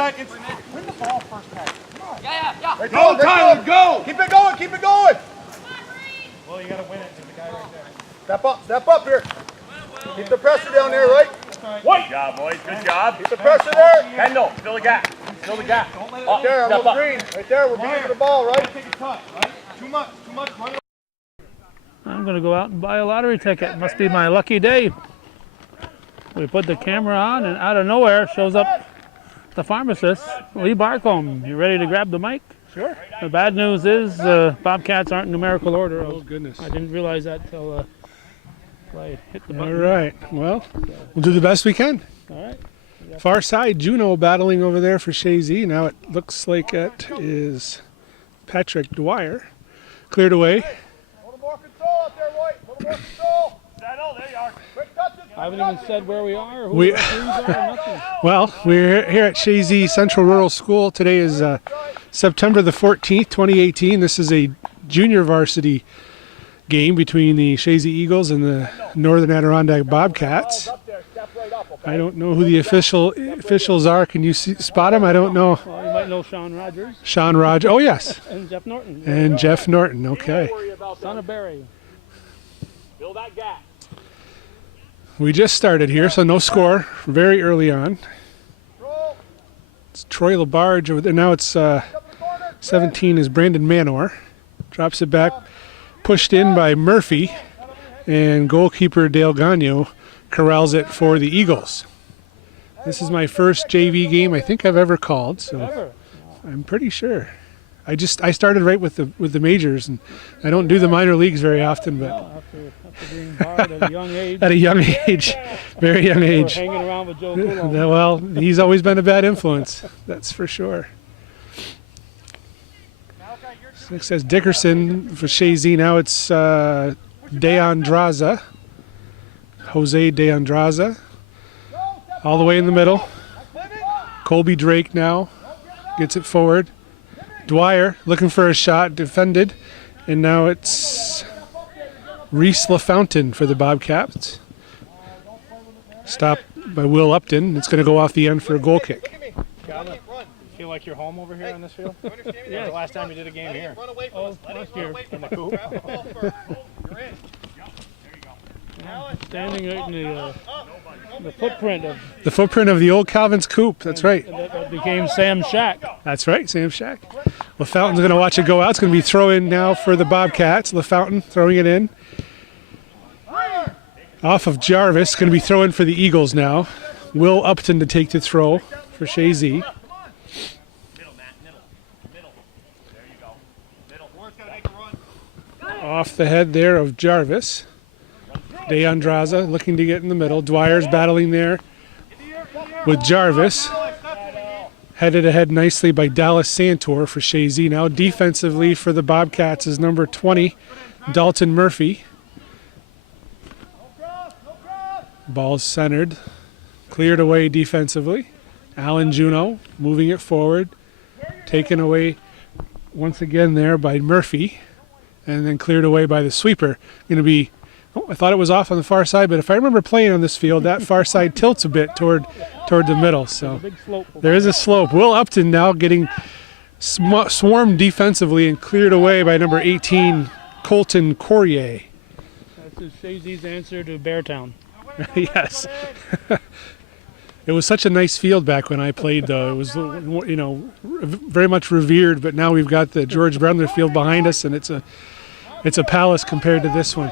seconds. Win the ball first pass. Come on. Yeah. Right, go, Tyler, go! Keep it going, keep it going. Well, you got to win it to the guy right there. Step up here. Keep the pressure down there, right? Good job, boys. Good job. Keep the pressure there. Kendall, fill the gap. Fill the gap. Right there, on the green. Right there, we're beating the ball, right? Take a touch, right? Too much. Run it. I'm going to go out and buy a lottery ticket. Must be my lucky day. We put the camera on, and out of nowhere shows up the pharmacist, Lee Barcombe. You ready to grab the mic? Sure. The bad news is Bobcats aren't in numerical order. Oh, goodness. I didn't realize that till I hit the button. All right. Well, we'll do the best we can. All right. Far side, Juno battling over there for Chazy. Now it looks like it is Patrick Dwyer. Cleared away. A little more control out there, White. A little more control. Settle, there you are. Quick touches. I haven't even said where we are, or who We- the referees are, or nothing. Well, we're here at Chazy Central Rural School. Today is September the 14th, 2018. This is a junior varsity game between the Chazy Eagles and the Northern Adirondack Bobcats. I don't know who the officials are. Can you spot them? I don't know. Well, you might know Sean Rogers. Sean Rogers. Oh, yes. And Jeff Norton. And Jeff Norton. Okay. Son of Barry. Fill that gap. We just started here, so no score. Very early on. It's Troy Labarge over there. Now it's 17 is Brandon Manor. Drops it back. Pushed in by Murphy. And goalkeeper Dale Gagno corrals it for the Eagles. This is my first JV game I think I've ever called, so I'm pretty sure. I started right with the majors, and I don't do the minor leagues very often, but After being barred at a young age. at a young age, very young age. Hanging around with Joe Coulomb. Well, he's always been a bad influence, that's for sure. So it says Dickerson for Chazy. Now it's De Andraza. Jose De Andraza. All the way in the middle. Colby Drake now gets it forward. Dwyer looking for a shot, defended. And now it's Reese LaFountain for the Bobcats. Stopped by Will Upton. It's going to go off the end for a goal kick. Feel like you're home over here on this field? Yeah. The last time you did a game here. Oh, last year. In the coop. Standing right in the footprint of The footprint of the old Calvin's Coop. That's right. that became Sam Shack. That's right, Sam Shack. LaFountain's going to watch it go out. It's going to be throw in now for the Bobcats. LaFountain throwing it in. Off of Jarvis. Going to be throw in for the Eagles now. Will Upton to take the throw for Chazy. Off the head there of Jarvis. De Andraza looking to get in the middle. Dwyer's battling there with Jarvis. Headed ahead nicely by Dallas Santor for Chazy. Now defensively for the Bobcats is number 20, Dalton Murphy. Ball's centered. Cleared away defensively. Alan Juno moving it forward. Taken away once again there by Murphy. And then cleared away by the sweeper. Going to be, I thought it was off on the far side, but if I remember playing on this field, that far side tilts a bit toward the middle. So there is a slope. Will Upton now getting swarmed defensively and cleared away by number 18, Colton Courier. That's Chazy's answer to Beartown. Yes. It was such a nice field back when I played, though. It was, you know, very much revered, but now we've got the George Bremner field behind us, and it's a palace compared to this one.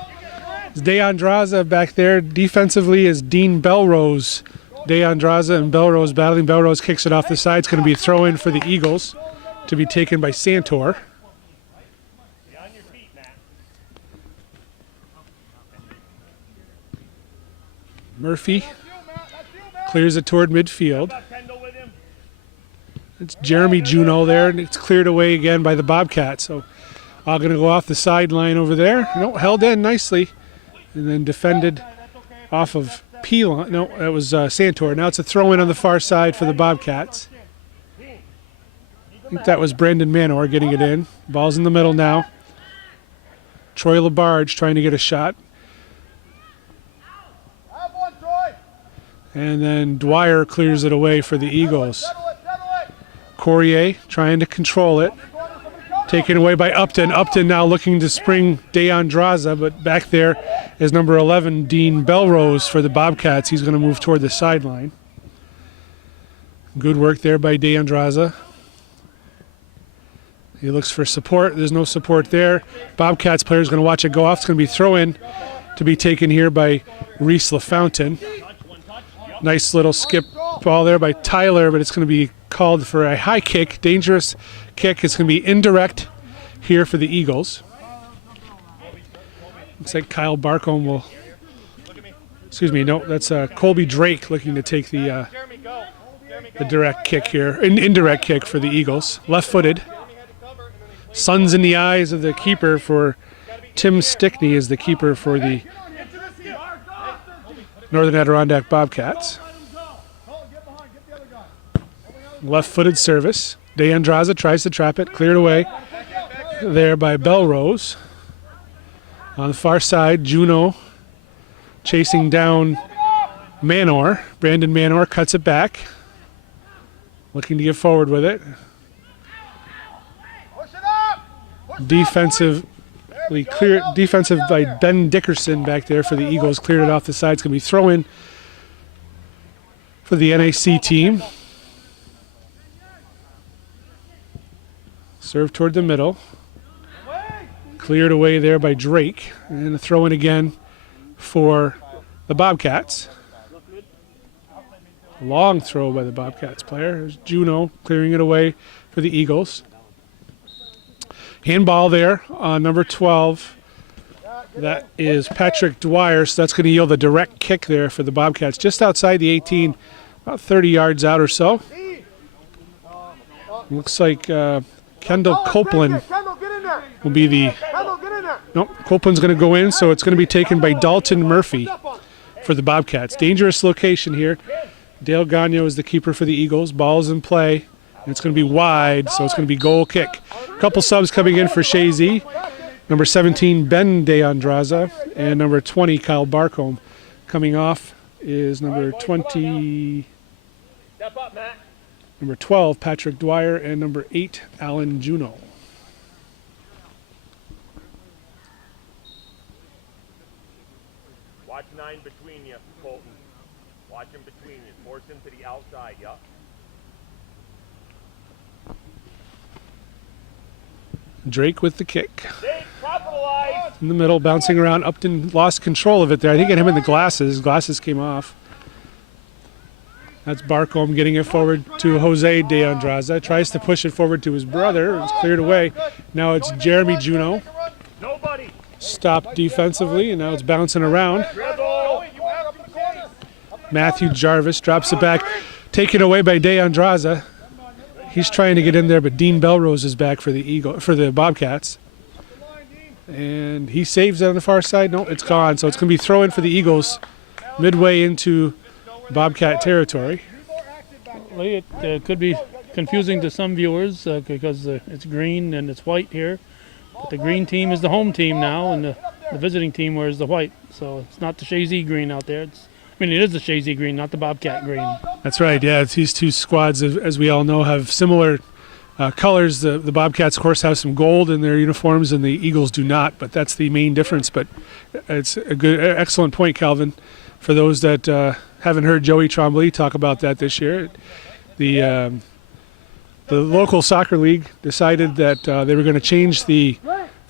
It's De Andraza back there. Defensively is Dean Belrose. De Andraza and Belrose battling. Belrose kicks it off the side. It's going to be a throw-in for the Eagles to be taken by Santor. Murphy clears it toward midfield. It's Jeremy Juno there, and it's cleared away again by the Bobcats. So all going to go off the sideline over there. No, held in nicely, and then defended off of Pelon. No, that was Santor. Now it's a throw-in on the far side for the Bobcats. I think that was Brandon Manor getting it in. Ball's in the middle now. Troy Labarge trying to get a shot. And then Dwyer clears it away for the Eagles. Courier trying to control it. Taken away by Upton. Upton now looking to spring DeAndraza, but back there is number 11, Dean Belrose for the Bobcats. He's going to move toward the sideline. Good work there by DeAndraza. He looks for support. There's no support there. Bobcats player is going to watch it go off. It's going to be throw-in to be taken here by Reese LaFountain. Nice little skip ball there by Tyler, but it's going to be called for a high kick, dangerous kick. It's going to be indirect here for the Eagles. Looks like Kyle Barcombe will, excuse me, no, that's Colby Drake looking to take the direct kick here, an indirect kick for the Eagles. Left-footed. Suns in the eyes of the keeper for Tim Stickney is the keeper for the Northern Adirondack Bobcats. Left-footed service. DeAndraza tries to trap it, cleared away there by Belrose. On the far side, Juno chasing down Manor. Brandon Manor cuts it back, looking to get forward with it. Defensive by Ben Dickerson back there for the Eagles. Cleared it off the side. It's going to be throw-in for the NAC team. Serve toward the middle. Cleared away there by Drake. And a throw-in again for the Bobcats. Long throw by the Bobcats player. There's Juno clearing it away for the Eagles. Handball there on number 12. That is Patrick Dwyer, so that's going to yield a direct kick there for the Bobcats, just outside the 18, about 30 yards out or so. Looks like Kendall Copeland will be the... Nope, Copeland's going to go in, so it's going to be taken by Dalton Murphy for the Bobcats. Dangerous location here. Dale Gagnon is the keeper for the Eagles. Ball's in play. And it's going to be wide, so it's going to be goal kick. A couple subs coming in for Chazy. Number 17, Ben DeAndraza, and number 20, Kyle Barcombe. Coming off is number 20, number 12, Patrick Dwyer, and number 8, Alan Juno. Watch 9 between you, Colton. Watch him between you. Force him to the outside, yeah? Drake with the kick. In the middle, bouncing around. Upton lost control of it there. I think it hit him in the glasses. Glasses came off. That's Barcombe getting it forward to Jose DeAndraza. Tries to push it forward to his brother. It's cleared away. Now it's Jeremy Juno. Stopped defensively, and now it's bouncing around. Matthew Jarvis drops it back. Taken away by DeAndraza. He's trying to get in there, but Dean Belrose is back for the Bobcats. And he saves it on the far side. No, it's gone. So it's going to be throw-in for the Eagles midway into Bobcat territory. It could be confusing to some viewers because it's green and it's white here. But the green team is the home team now, and the visiting team wears the white. So it's not the Chazy green out there. It is the Chazy green, not the Bobcat green. That's right, yeah. These two squads, as we all know, have similar colors. The Bobcats, of course, have some gold in their uniforms, and the Eagles do not, but that's the main difference. But it's a good, excellent point, Calvin, for those that haven't heard Joey Trombley talk about that this year. The local soccer league decided that they were going to change the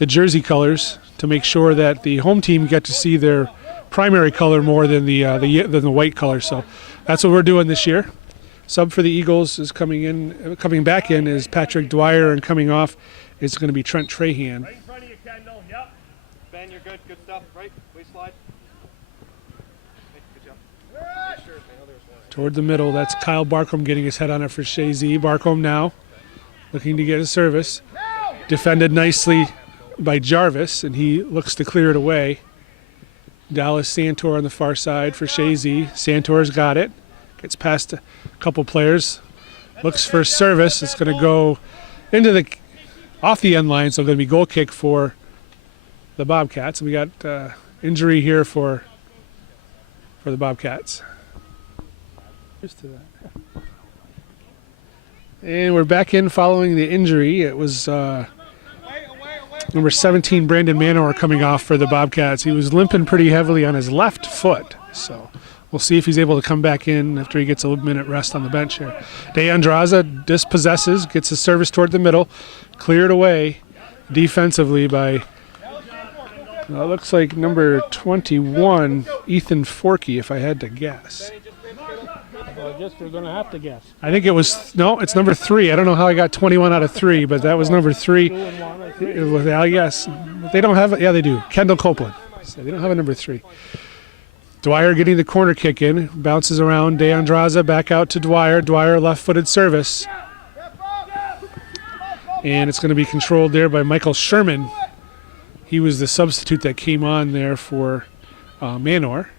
jersey colors to make sure that the home team get to see their primary color more than the white color. So that's what we're doing this year. Sub for the Eagles is coming back in is Patrick Dwyer, and coming off is going to be Trent Trahan. Right in front of you, Kendall. Yep. Ben, you're good. Good stuff. Right. Please slide. Good job. Toward the middle, that's Kyle Barcombe getting his head on it for Chazy. Barcombe now looking to get a service. Defended nicely by Jarvis, and he looks to clear it away. Dallas Santor on the far side for Chazy. Santor's got it. Gets past a couple players. Looks for service. It's going to go into off the end line, so it's going to be goal kick for the Bobcats. We got injury here for the Bobcats. Here's to that. And we're back in following the injury. It was number 17, Brandon Manor, coming off for the Bobcats. He was limping pretty heavily on his left foot. So we'll see if he's able to come back in after he gets a minute rest on the bench here. De Andraza dispossesses, gets his service toward the middle, cleared away defensively by, it looks like number 21, Ethan Forkey, if I had to guess. I guess we're going to have to guess. I think it was, no, it's number 3. I don't know how I got 21 out of 3, but that was number 3. Yes, they don't have it. Yeah, they do. Kendall Copeland. So they don't have a number 3. Dwyer getting the corner kick in, bounces around. De Andraza back out to Dwyer. Dwyer left-footed service. And it's going to be controlled there by Michael Sherman. He was the substitute that came on there for Manor.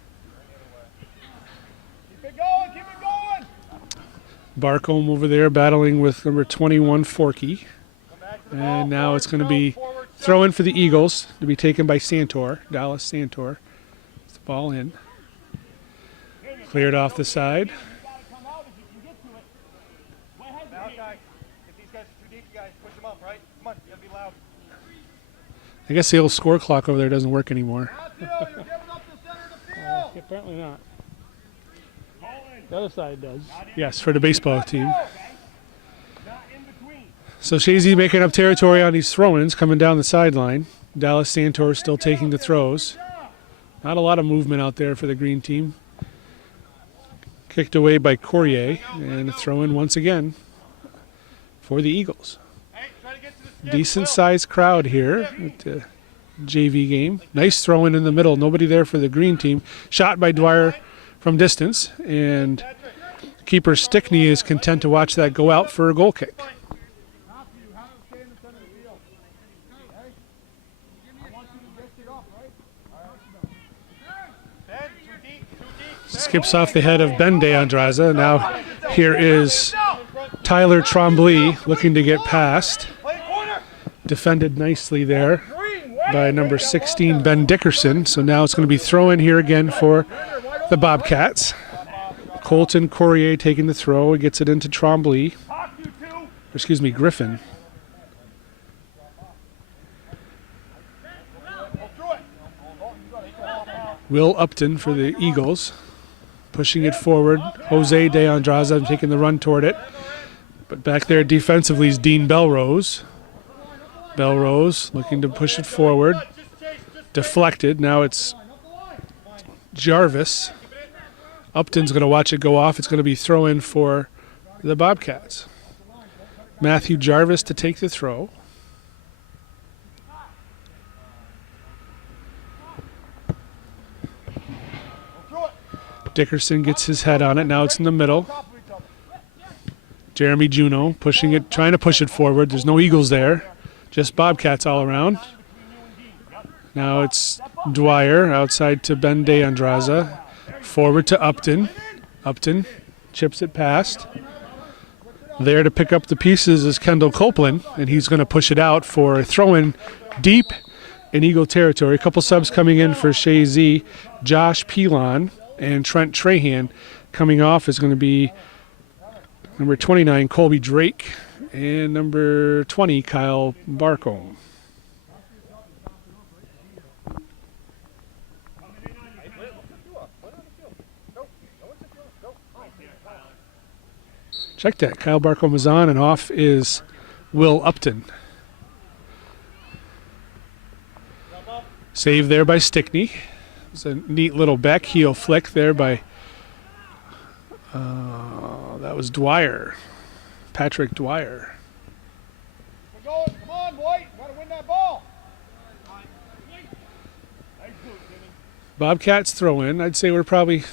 Barcombe over there battling with number 21, Forkey. And now it's going to be throw in for the Eagles to be taken by Santor, Dallas Santor. It's the ball in. Cleared off the side. I guess the old score clock over there doesn't work anymore. Apparently not. The other side does. Yes, for the baseball team. So Chazy making up territory on these throw-ins coming down the sideline. Dallas Santor still taking the throws. Not a lot of movement out there for the green team. Kicked away by Courier, and a throw-in once again for the Eagles. Decent-sized crowd here at the JV game. Nice throw-in in the middle. Nobody there for the green team. Shot by Dwyer from distance, and keeper Stickney is content to watch that go out for a goal kick. Skips off the head of Ben De Andraza. Now here is Tyler Trombley looking to get past. Defended nicely there by number 16, Ben Dickerson. So now it's going to be throw in here again for the Bobcats. Colton Courier taking the throw. He gets it into Trombley. Excuse me, Griffin. Will Upton for the Eagles. Pushing it forward. Jose De Andraza taking the run toward it. But back there defensively is Dean Belrose. Belrose looking to push it forward. Deflected. Now it's Jarvis. Upton's going to watch it go off. It's going to be throw in for the Bobcats. Matthew Jarvis to take the throw. Dickerson gets his head on it. Now it's in the middle. Jeremy Juneau pushing it, trying to push it forward. There's no Eagles there. Just Bobcats all around. Now it's Dwyer outside to Ben De Andraza. Forward to Upton. Upton chips it past. There to pick up the pieces is Kendall Copeland, and he's going to push it out for a throw-in deep in Eagle territory. A couple subs coming in for Chazy. Josh Pilon and Trent Trahan. Coming off is going to be number 29, Colby Drake, and number 20, Kyle Barcombe. Check that. Kyle Barcombe is on, and off is Will Upton. Save there by Stickney. It's a neat little back heel flick there by, that was Dwyer. Patrick Dwyer. Come on, boy. Gotta win that ball. Bobcats throw in. I'd say we're probably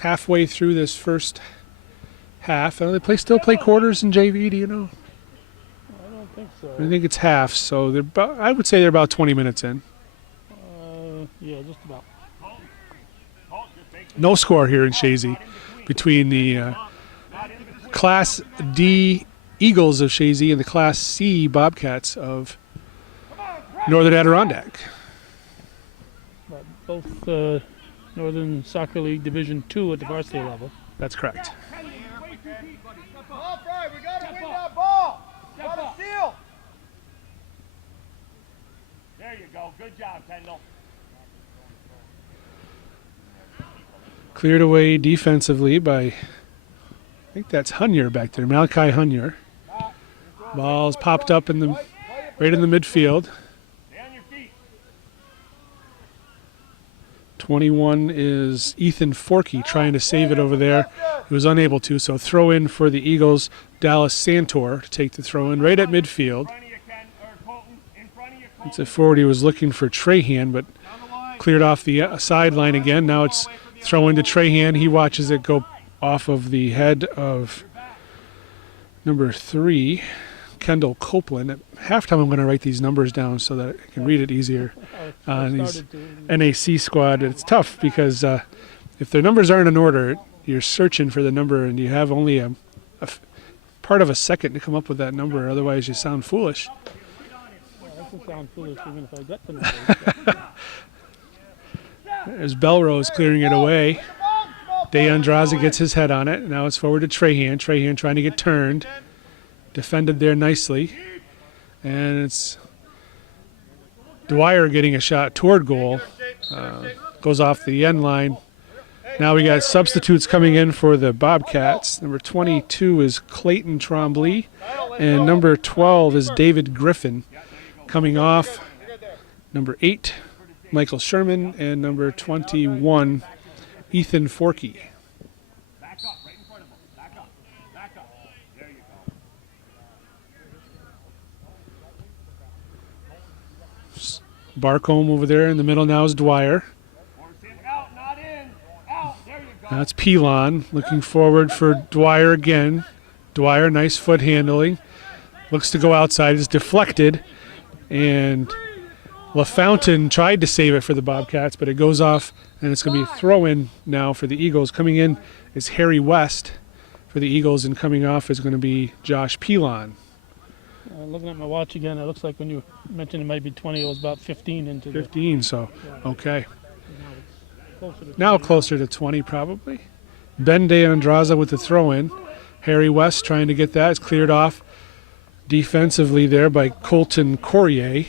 halfway through this first half. They still play quarters in JV, do you know? I don't think so. I think it's half, so I would say they're about 20 minutes in. Yeah, just about. No score here in Chazy between the Class D Eagles of Chazy and the Class C Bobcats of Northern Adirondack. But both Northern Soccer League Division 2 at the varsity level. That's correct. We gotta win that go. Good job, Kendall. Cleared away defensively by, I think that's Hunyer back there, Malachi Hunyer. Ball's popped up in the right in the midfield. Stay on your feet. 21 is Ethan Forkey trying to save it over there. He was unable to, so throw in for the Eagles, Dallas Santor to take the throw in right at midfield. In front of you, Ken, or Colton. In front of you, Colton. It's a forward. He was looking for Trahan, but cleared off the sideline again. Now it's throw into Trahan. He watches it go off of the head of number 3, Kendall Copeland. At halftime, I'm going to write these numbers down so that I can read it easier on these NAC squad. It's tough because if the numbers aren't in order, you're searching for the number and you have only a part of a second to come up with that number. Otherwise, you sound foolish. That doesn't sound foolish even if I got the number. There's Belrose clearing it away. De Andraza gets his head on it. Now it's forward to Trahan. Trahan trying to get turned. Defended there nicely. And it's Dwyer getting a shot toward goal. Goes off the end line. Now we got substitutes coming in for the Bobcats. Number 22 is Clayton Trombley. And number 12 is David Griffin. Coming off, number 8, Michael Sherman, and number 21, Ethan Forkey. Back up, right in front of him. Back up. Back up. There you go. Barcombe over there in the middle now is Dwyer. Out, not in. Out. There you go. Now it's Pilon looking forward for Dwyer again. Dwyer, nice foot handling. Looks to go outside. It's deflected. And LaFountain tried to save it for the Bobcats, but it goes off, and it's going to be a throw-in now for the Eagles. Coming in is Harry West for the Eagles, and coming off is going to be Josh Pilon. Looking at my watch again, it looks like when you mentioned it might be 20, it was about 15 into 15, so okay. closer to Now closer to 20 probably. Ben De Andraza with the throw-in. Harry West trying to get that. It's cleared off defensively there by Colton Courier.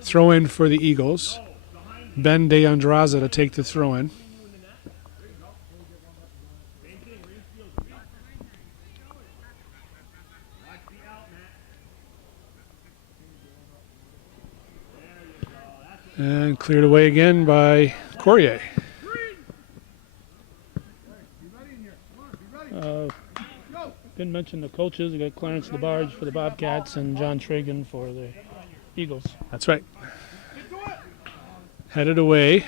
Throw in for the Eagles. Ben De Andraza to take the throw in. And cleared away again by Courier. Didn't mention the coaches. We got Clarence DeBarge for the Bobcats and John Tragan for the Eagles. That's right. Headed away.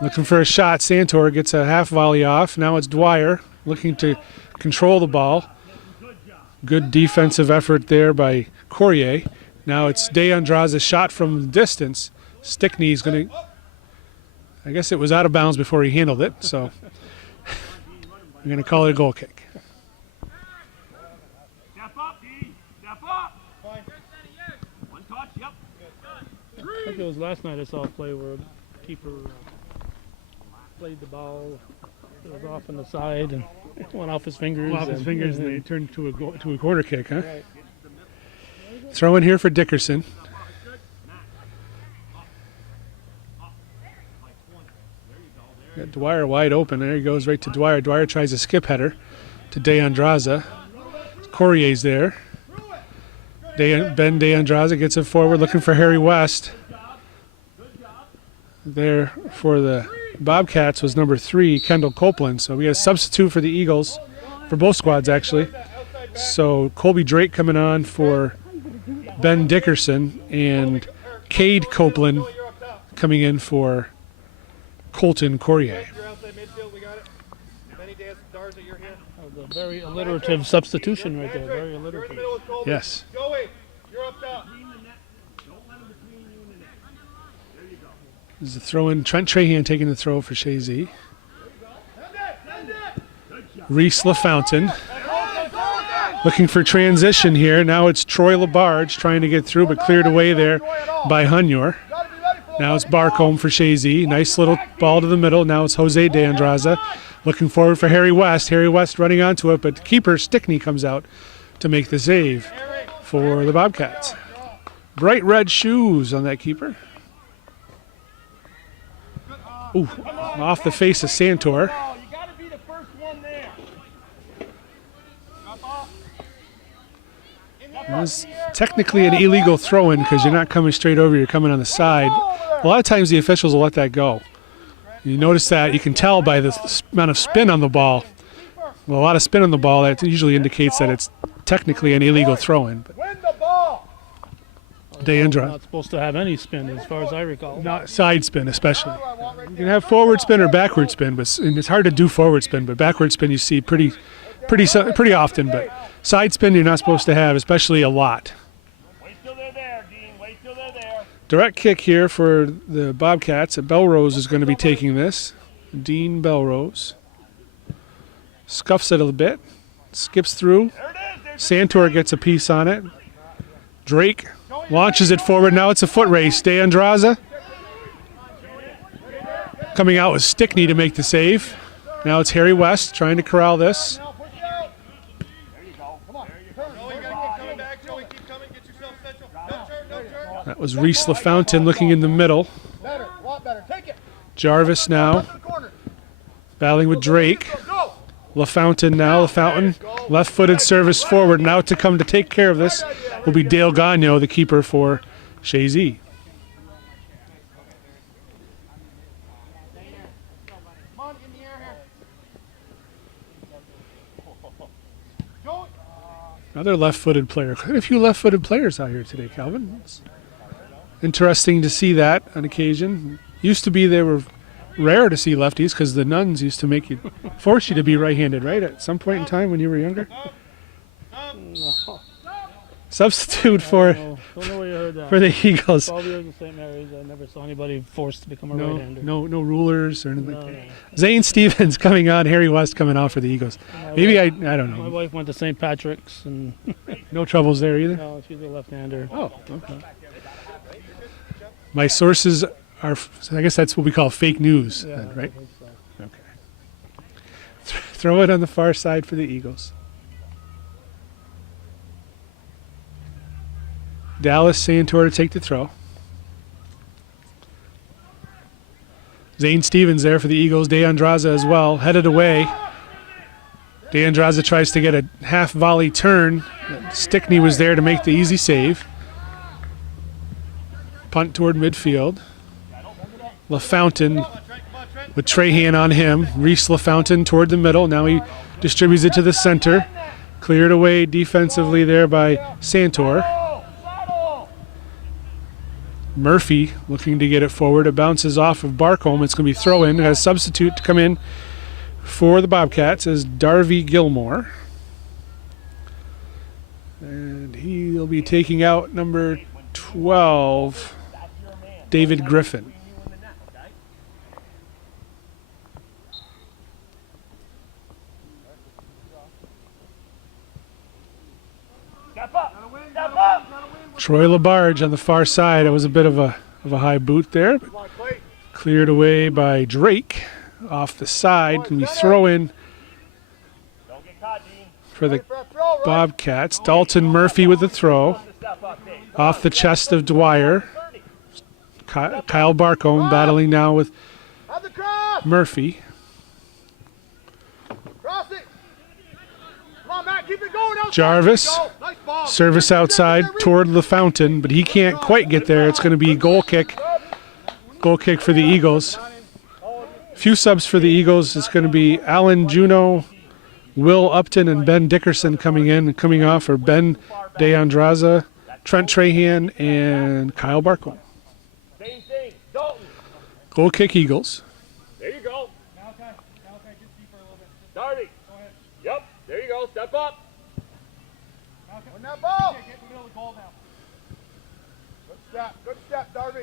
Looking for a shot. Santor gets a half volley off. Now it's Dwyer looking to control the ball. Good defensive effort there by Courier. Now it's De Andraza's shot from distance. Stickney's going to, I guess it was out of bounds before he handled it, so we're going to call it a goal kick. Step up, D. Step up. One touch, yep. I think it was last night I saw a play where the keeper played the ball. It was off on the side and it went off his fingers. And they turned to a corner kick, huh? Right. Throw in here for Dickerson. Got Dwyer wide open. There he goes right to Dwyer. Dwyer tries a skip header to De Andraza. Courier's there. Ben De Andraza gets it forward looking for Harry West. There for the Bobcats was number 3, Kendall Copeland. So we got a substitute for the Eagles, for both squads actually. So Colby Drake coming on for Ben Dickerson and Cade Copeland coming in for Colton Courier. A very alliterative substitution right there. Very alliterative. Yes. There's a throw in. Trent Trahan taking the throw for Chazy. Reese LaFountain looking for transition here. Now it's Troy LaBarge trying to get through, but cleared away there by Hunyor. Now it's Barcombe for Chazy. Nice little ball to the middle. Now it's Jose De Andraza looking forward for Harry West. Harry West running onto it, but keeper Stickney comes out to make the save for the Bobcats. Bright red shoes on that keeper. Ooh, off the face of Santor. You got to be the first one there. It was technically an illegal throw-in because you're not coming straight over, you're coming on the side. A lot of times the officials will let that go. You notice that, you can tell by the amount of spin on the ball. Well, a lot of spin on the ball, that usually indicates that it's technically an illegal throw-in. Win the ball. Deandra. Not supposed to have any spin as far as I recall. Not side spin, especially. You can have forward spin or backward spin, but and it's hard to do forward spin. But backward spin you see pretty often. But side spin you're not supposed to have, especially a lot. Wait till they're there, Dean. Wait till they're there. Direct kick here for the Bobcats. Belrose is going to be taking this. Dean Belrose scuffs it a bit, skips through. Santor gets a piece on it. Drake launches it forward. Now it's a foot race. Deandraza coming out with Stickney to make the save. Now it's Harry West trying to corral this. That was Reese LaFountain looking in the middle. Jarvis now battling with Drake. LaFountain now. LaFountain left-footed service forward. Now to come to take care of this will be Dale Gagno, the keeper for Chazy. Another left-footed player. Quite a few left-footed players out here today, Calvin. It's interesting to see that on occasion. Used to be they were rare to see lefties because the nuns used to force you to be right-handed, right? At some point in time when you were younger? No. Substitute for Don't know where you heard that. for the Eagles. 12 years at St. Mary's, I never saw anybody forced to become a No, right-hander. no rulers or anything No, like that. no. Zane Stevens coming on, Harry West coming off for the Eagles. Maybe I don't My know. wife went to St. Patrick's, and No troubles there either. no, she's a left-hander. Oh, okay. My sources are, I guess that's what we call fake news, Yeah, then, I right? think so. Okay. Throw it on the far side for the Eagles. Dallas Santor to take the throw. Zane Stevens there for the Eagles. Deandraza as well, headed away. Deandraza tries to get a half volley turn. Stickney was there to make the easy save. Punt toward midfield. LaFountain with Trahan on him. Reese LaFountain toward the middle. Now he distributes it to the center. Cleared away defensively there by Santor. Murphy looking to get it forward. It bounces off of Barcombe. It's going to be throw-in. A substitute to come in for the Bobcats is Darby Gilmore. And he'll be taking out number 12, David Griffin. Step up. Step up. Troy Labarge on the far side. It was a bit of a high boot there. But cleared away by Drake off the side. Can we throw in Don't get caught, Dean. for the Bobcats? Dalton Murphy with the throw. Step up, Dave. Off the chest of Dwyer. Kyle Barcombe battling now with Have the cross. Murphy. Cross it. Come on, Matt. Keep it going. Outside. Jarvis. Go. Nice ball. Service outside toward LaFountain, but he can't quite get there. It's going to be goal kick. Goal kick for the Eagles. Few subs for the Eagles. It's going to be Alan Juno, Will Upton, and Ben Dickerson coming in. Coming off are Ben Deandraza, Trent Trahan, and Kyle Barcombe. Same thing. Dalton. Goal kick Eagles. There you go. Darby. Yep. There you go. Step up. Win that ball. Get in the middle of the goal now. Good step. Good step, Darby.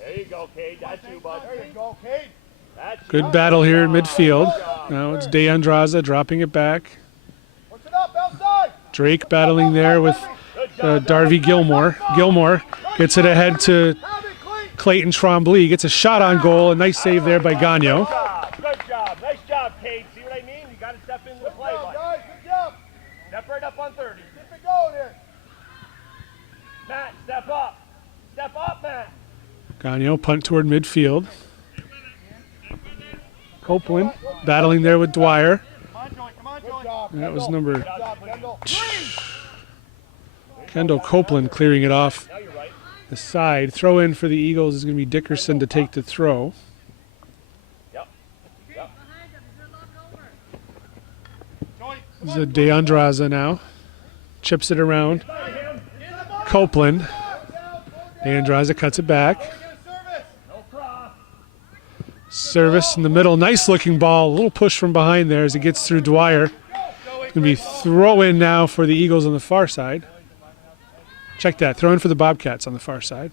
There you go, Cade. That's you, bud. There you go, Cade. That's you. Good battle here in midfield. Now it's Deandraza dropping it back. Push it up outside. Drake battling there with Darby Gilmore. Gilmore gets it ahead to Have it clean. Clayton Trombley. Gets a shot on goal. A nice save there by Gagno. Good job. Nice job, Cade. See what I mean? You got to step into the play, Good job, bud. guys. Good job. Step right up on 30. Keep it going here. Matt, step up. Gagnon punt toward midfield. Copeland battling there with Dwyer. And that was number Kendall Copeland clearing it off the side. Throw in for the Eagles is going to be Dickerson to take the throw. This is a DeAndraza now. Chips it around. Copeland. DeAndraza cuts it back. Service in the middle. Nice looking ball. A little push from behind there as it gets through Dwyer. It's going to be throw in now for the Eagles on the far side. Check that. Throw in for the Bobcats on the far side.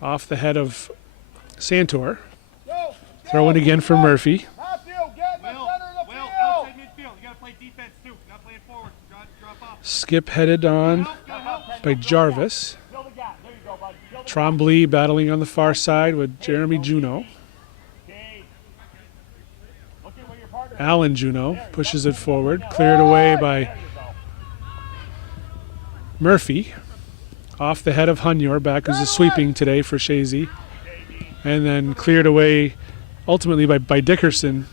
Off the head of Santor. Throw in again for Murphy. Skip headed on by Jarvis. Trombley battling on the far side with Jeremy Juneau. Alan Juneau pushes it forward, cleared away by Murphy. Off the head of Hunyor, back who's a sweeping today for Chazy. And then cleared away ultimately by Dickerson.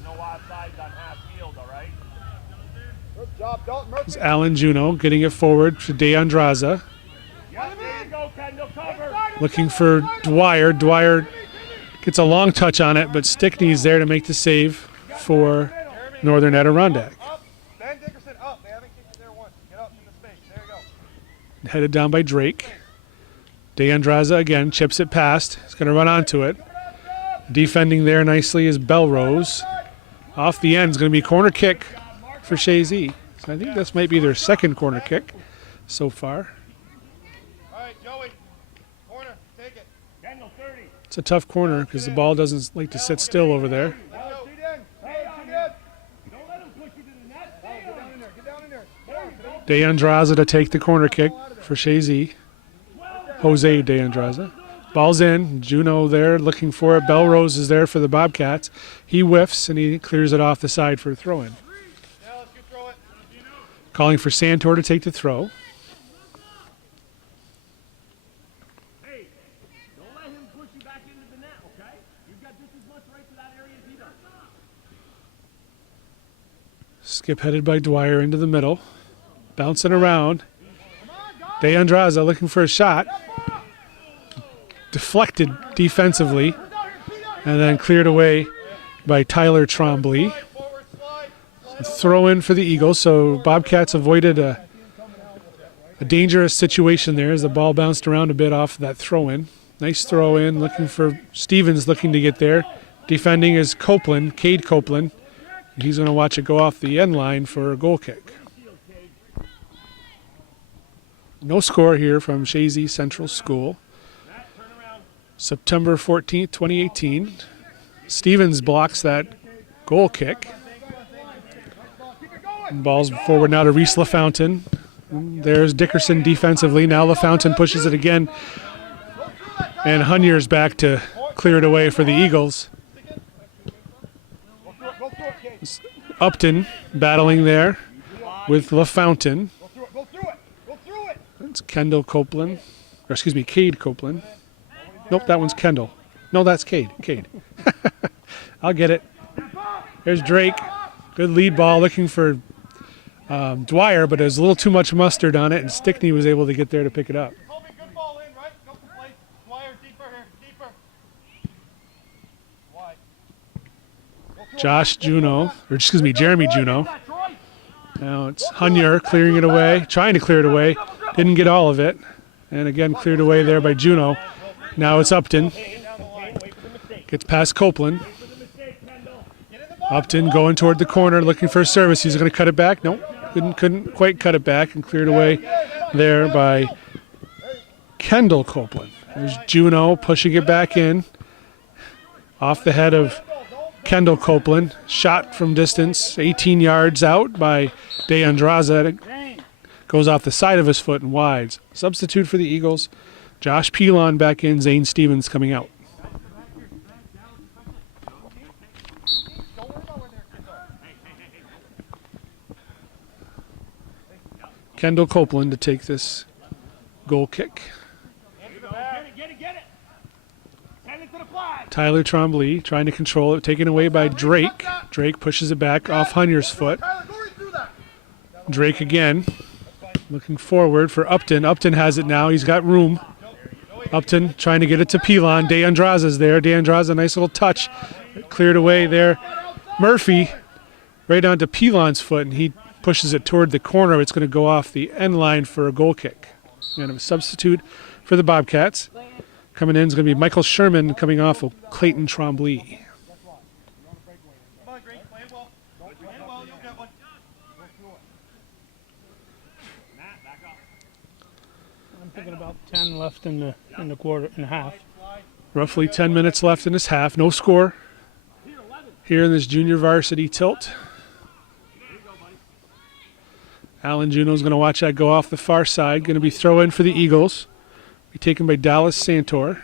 It's Alan Juneau getting it forward to DeAndraza. Looking for Dwyer. Dwyer gets a long touch on it, but Stickney's there to make the save for Northern Adirondack. Ben Dickerson up. They haven't kicked it there once. Get up in the space. There you go. Headed down by Drake. DeAndraza again chips it past. He's going to run onto it. Defending there nicely is Belrose. Off the end is going to be corner kick for Chazy. So I think this might be their second corner kick so far. All right, Joey. Corner. Take it. It's a tough corner because the ball doesn't like to sit still over there. DeAndraza to take the corner kick for Chazy. Jose DeAndraza. Ball's in. Juneau there looking for it. Belrose is there for the Bobcats. He whiffs and he clears it off the side for a throw-in. Calling for Santor to take the throw. Hey, don't let him push you back into the net, okay? You've got just as much right to that area as he does. Skip headed by Dwyer into the middle. Bouncing around. DeAndraza looking for a shot. Deflected defensively. And then cleared away by Tyler Trombley. Throw in for the Eagles, so Bobcats avoided a dangerous situation there as the ball bounced around a bit off that throw-in. Nice throw-in, looking for Stevens looking to get there. Defending is Copeland, Cade Copeland. He's going to watch it go off the end line for a goal kick. No score here from Chazy Central School. September 14th, 2018. Stevens blocks that goal kick. And ball's forward now to Reese LaFountain. There's Dickerson defensively. Now LaFountain pushes it again. And Hunyer's back to clear it away for the Eagles. Upton battling there with LaFountain. That's Kendall Copeland. Or excuse me, Cade Copeland. Nope, that one's Kendall. No, that's Cade. Cade. I'll get it. There's Drake. Good lead ball looking for Dwyer, but there's a little too much mustard on it, and Stickney was able to get there to pick it up. Josh Juneau, or excuse me, Jeremy Juneau. Now it's Hunyer clearing it away, trying to clear it away. Didn't get all of it. And again, cleared away there by Juneau. Now it's Upton. Gets past Copeland. Upton going toward the corner, looking for a service. He's going to cut it back. Nope, couldn't quite cut it back, and cleared away there by Kendall Copeland. There's Juneau pushing it back in. Off the head of Kendall Copeland. Shot from distance, 18 yards out by DeAndraza. It goes off the side of his foot and wide. Substitute for the Eagles. Josh Pelon back in, Zane Stevens coming out. Kendall Copeland to take this Goal kick. Get it. Send it to the flag. Tyler Trombley trying to control it, taken away by Drake. Drake pushes it back off Hunier's foot. Drake again, looking forward for Upton. Upton has it now. He's got room. Upton trying to get it to Pilon. De Andraza's there. De Andraza, nice little touch. Cleared away there. Murphy right onto Pilon's foot, and he pushes it toward the corner. It's going to go off the end line for a goal kick. And a substitute for the Bobcats. Coming in is going to be Michael Sherman coming off of Clayton Trombley. I'm thinking about 10 left in the quarter and a half. Roughly 10 minutes left in this half. No score here in this junior varsity tilt. Alan Juno's going to watch that go off the far side. Going to be throw in for the Eagles. Be taken by Dallas Santor.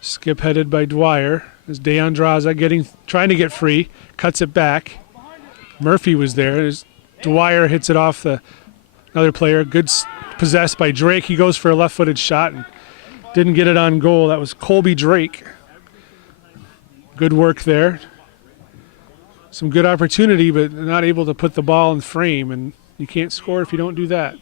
Skip headed by Dwyer. As De Andraza trying to get free. Cuts it back. Murphy was there. As Dwyer hits it off another player. Good possessed by Drake. He goes for a left-footed shot and didn't get it on goal. That was Colby Drake. Good work there. Some good opportunity, but not able to put the ball in frame, and you can't score if you don't do that.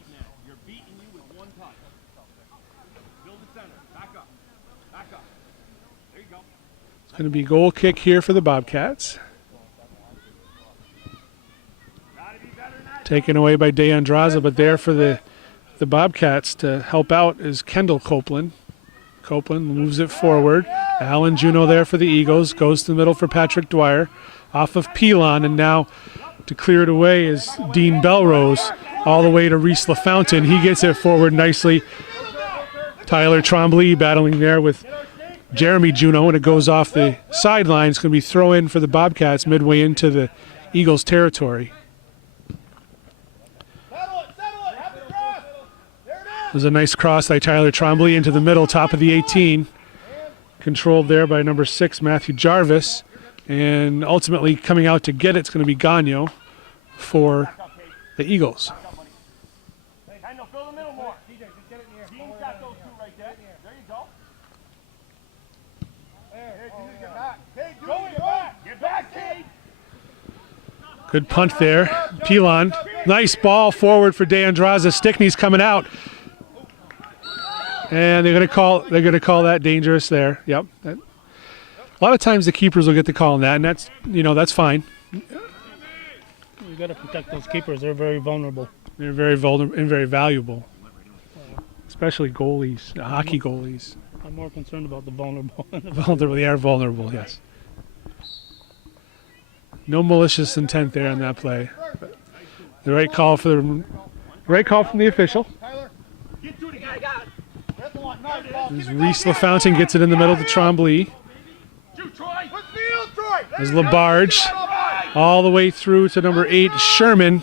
It's going to be goal kick here for the Bobcats. Taken away by De Andraza, but there for the Bobcats to help out is Kendall Copeland. Copeland moves it forward. Alan Juno there for the Eagles. Goes to the middle for Patrick Dwyer. Off of Pilon, and now to clear it away is Dean Belrose. All the way to Reese LaFountain. He gets it forward nicely. Tyler Trombley battling there with Jeremy Juno, and it goes off the sideline. It's going to be throw in for the Bobcats midway into the Eagles' territory. There's a nice cross by Tyler Trombley into the middle, top of the 18. Controlled there by number 6, Matthew Jarvis. And ultimately coming out to get it's going to be Gagno for the Eagles. Good punt there. Pilon. Nice ball forward for De Andraza. Stickney's coming out. And they're going to call that dangerous there. Yep. A lot of times the keepers will get the call on that, and that's fine. You got to protect those keepers. They're very vulnerable. They're very vulnerable and very valuable, especially goalies, hockey goalies. I'm more concerned about the vulnerable. Vulnerable, they are vulnerable. Yes. No malicious intent there on that play. But the right call from the official. As Reese LaFountain gets it in the middle to Trombley. As Labarge all the way through to number 8, Sherman.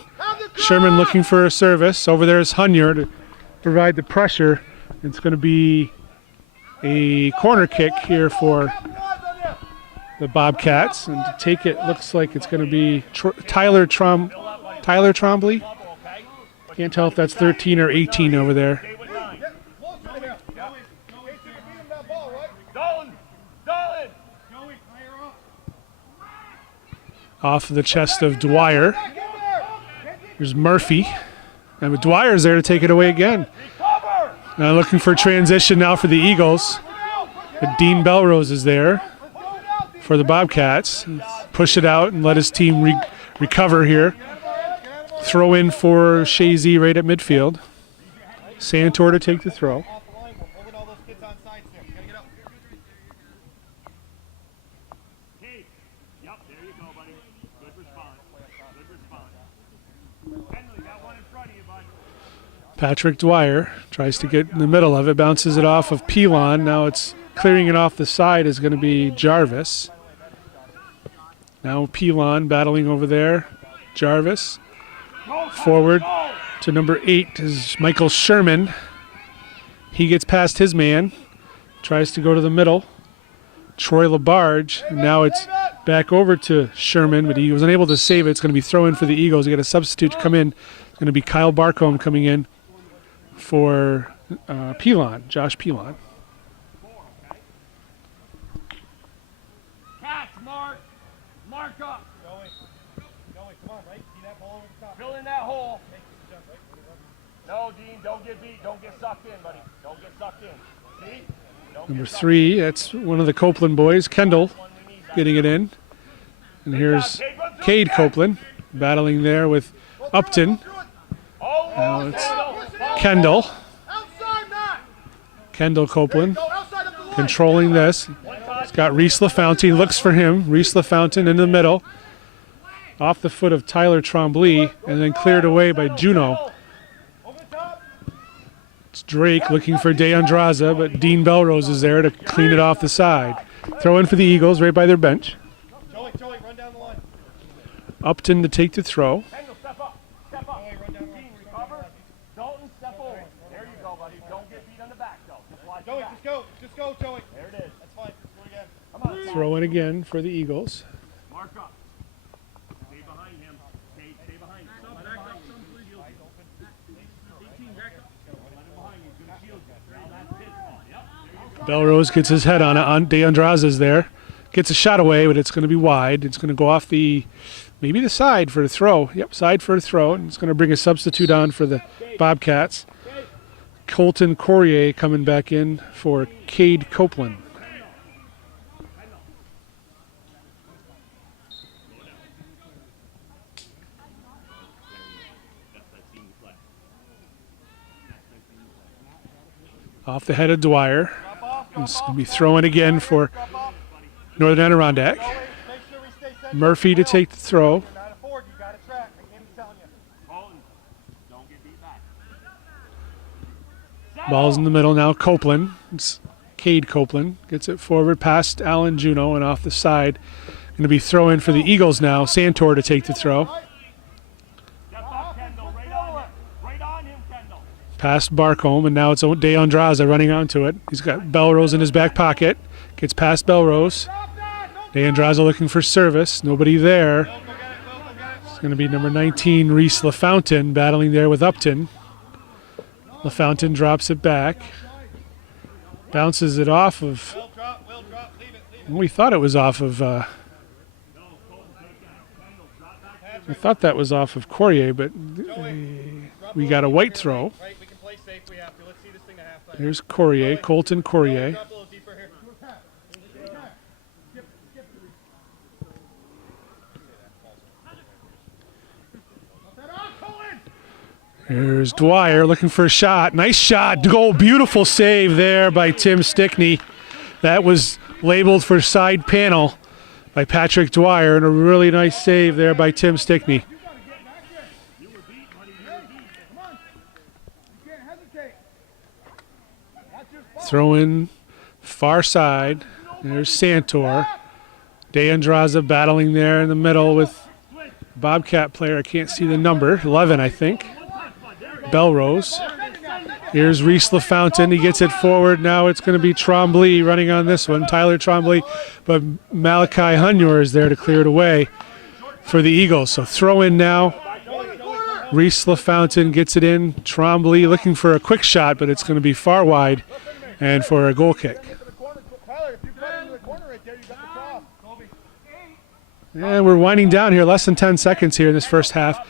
Sherman looking for a service. Over there is Hunier to provide the pressure. It's going to be a corner kick here for the Bobcats. And to take it, looks like it's going to be Tyler Trombley. Can't tell if that's 13 or 18 over there. Off of the chest of Dwyer. There's Murphy. And Dwyer's there to take it away again. Now looking for transition now for the Eagles. But Dean Belrose is there for the Bobcats. Push it out and let his team recover here. Throw in for Chazy right at midfield. Santor to take the throw. Patrick Dwyer tries to get in the middle of it, bounces it off of Pilon. Now it's clearing it off the side is going to be Jarvis. Now Pilon battling over there. Jarvis. Forward to number 8 is Michael Sherman. He gets past his man. Tries to go to the middle. Troy Labarge. And now it's back over to Sherman, but he was unable to save it. It's going to be throw in for the Eagles. We got a substitute come in. It's going to be Kyle Barcombe coming in for Pilon, Josh Pilon. Catch, Mark. Mark up. Come on, right? See that ball over the top. Fill in that hole. No, Dean, don't get beat. Don't get sucked in, buddy. Don't get sucked in. See? Number 3, that's one of the Copeland boys, Kendall, getting it in. And here's Cade Copeland battling there with Upton. Now it's Kendall. Kendall Copeland controlling this. He's got Reese LaFountain. He looks for him. Reese LaFountain in the middle. Off the foot of Tyler Trombley and then cleared away by Juno. It's Drake looking for DeAndraza, but Dean Belrose is there to clean it off the side. Throw in for the Eagles right by their bench. Joey, run down the line. Upton to take the throw. Kendall, step up. Step up. Dean, recover. Dalton, step over. There you go, buddy. Don't get beat on the back, though. Just watch Joey, your back. just go, Joey. There it is. That's fine. Do it again. Come on. Throw in again for the Eagles. Mark up. Stay behind him. Stay behind him. Let him behind you. 18, back up. Let him behind you. He's going to shield you. That's his fault. Yep. There you go. Belrose gets his head on it. DeAndraza's there. Gets a shot away, but it's going to be wide. It's going to go off maybe the side for a throw. Yep, side for a throw. And it's going to bring a substitute on for the Bobcats. Colton Courier coming back in for Cade Copeland. Off the head of Dwyer. It's going to be thrown again for Northern Adirondack. Murphy to take the throw. Ball's in the middle now. Copeland. It's Cade Copeland. Gets it forward past Alan Juno and off the side. Going to be throw in for the Eagles now. Santor to take the throw. Past Barcombe, and now it's DeAndraza running onto it. He's got Belrose in his back pocket. Gets past Belrose. DeAndraza looking for service. Nobody there. It's going to be number 19, Reese LaFountain, battling there with Upton. LaFountain drops it back. Bounces it off of... We thought it was off of... I thought that was off of Courier, but we got a white throw. Here's Courier, Colton Courier. Here's Dwyer looking for a shot. Nice shot. Goal. Beautiful save there by Tim Stickney. That was labeled for side panel by Patrick Dwyer, and a really nice save there by Tim Stickney. Throw in far side. There's Santor. DeAndraza battling there in the middle with Bobcat player. I can't see the number. 11, I think. Belrose. Here's Reese LaFountain. He gets it forward. Now it's going to be Trombley running on this one. Tyler Trombley. But Malachi Hunyor is there to clear it away for the Eagles. So throw in now. Reese LaFountain gets it in. Trombley looking for a quick shot, but it's going to be far wide and for a goal kick. And we're winding down here. Less than 10 seconds here in this first half.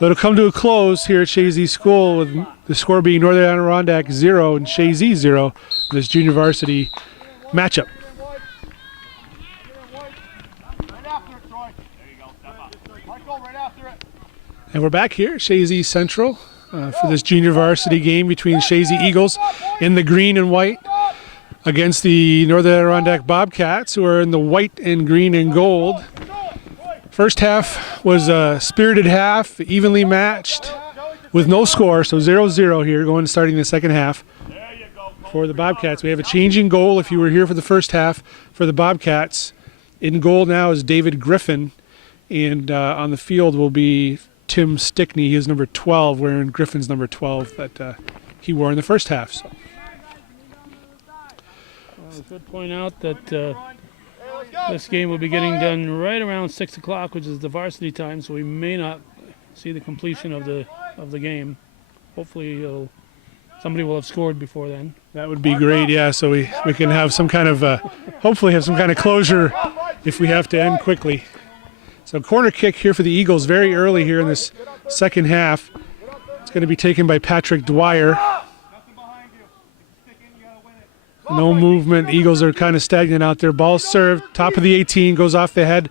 It'll come to a close here at Chazy School with the score being Northern Adirondack 0 and Chazy 0 in this junior varsity matchup. And we're back here at Chazy Central for this junior varsity game between Chazy Eagles in the green and white against the Northern Adirondack Bobcats, who are in the white and green and gold. First half was a spirited half, evenly matched with no score, so 0-0 here starting the second half for the Bobcats. We have a changing goal if you were here for the first half for the Bobcats. In goal now is David Griffin, and on the field will be Tim Stickney. He is number 12, wearing Griffin's number 12 that he wore in the first half. So. I should point out that This game will be getting done right around 6 o'clock, which is the varsity time, so we may not see the completion of the game. Hopefully somebody will have scored before then. That would be great, yeah, so we can have some kind of, hopefully have some kind of closure if we have to end quickly. So corner kick here for the Eagles very early here in this second half. It's going to be taken by Patrick Dwyer. No movement. Eagles are kind of stagnant out there. Ball served, top of the 18, goes off the head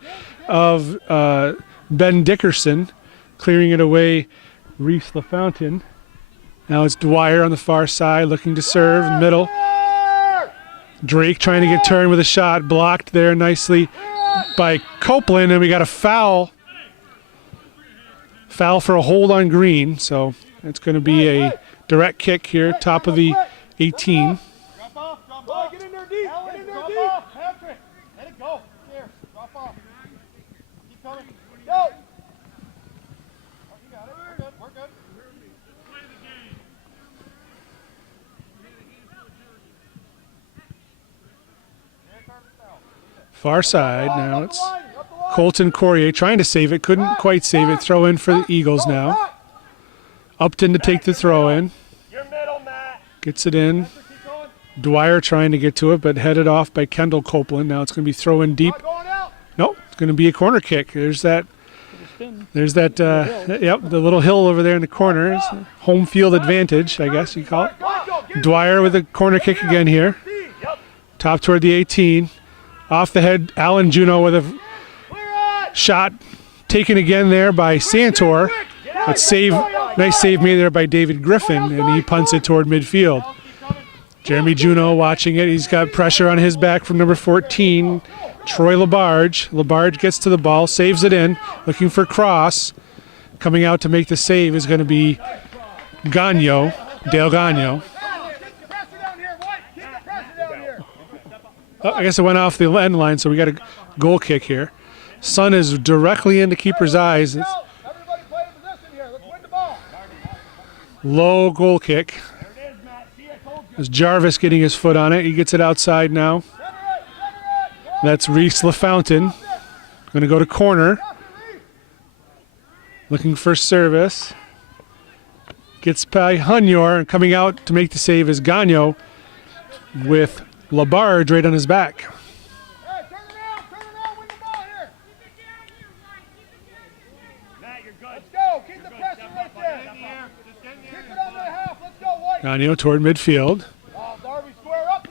of Ben Dickerson, clearing it away, Reese LaFountain. Now it's Dwyer on the far side, looking to serve, middle. Drake trying to get turned with a shot, blocked there nicely by Copeland, and we got a foul. Foul for a hold on Green, so it's going to be a direct kick here, top of the 18. Get in there deep. Get in there deep. Patrick, let it go. Here, drop off. Keep coming. Go. Oh, you got it. We're good. We're good. Far side, now it's Colton Courier trying to save it, couldn't quite save it. Throw in for the Eagles now. Upton to take the throw in. Gets it in. Dwyer trying to get to it, but headed off by Kendall Copeland. Now it's going to be throw in deep. Nope, it's going to be a corner kick. There's that, yep, the little hill over there in the corner. It's home field advantage, I guess you call it. Dwyer with a corner kick again here. Top toward the 18. Off the head, Alan Juno with a shot taken again there by Santor. But nice save made there by David Griffin, and he punts it toward midfield. Jeremy Juno watching it. He's got pressure on his back from number 14, Troy Labarge. Labarge gets to the ball, saves it in, looking for cross. Coming out to make the save is going to be Gagno, Dale Gagno. Oh, I guess it went off the end line, so we got a goal kick here. Sun is directly into keeper's eyes. Low goal kick. As Jarvis getting his foot on it. He gets it outside now. That's Reese LaFountain. Going to go to corner. Looking for service. Gets by Hunyor, and coming out to make the save is Gagno with Labarge right on his back. Gagno toward midfield.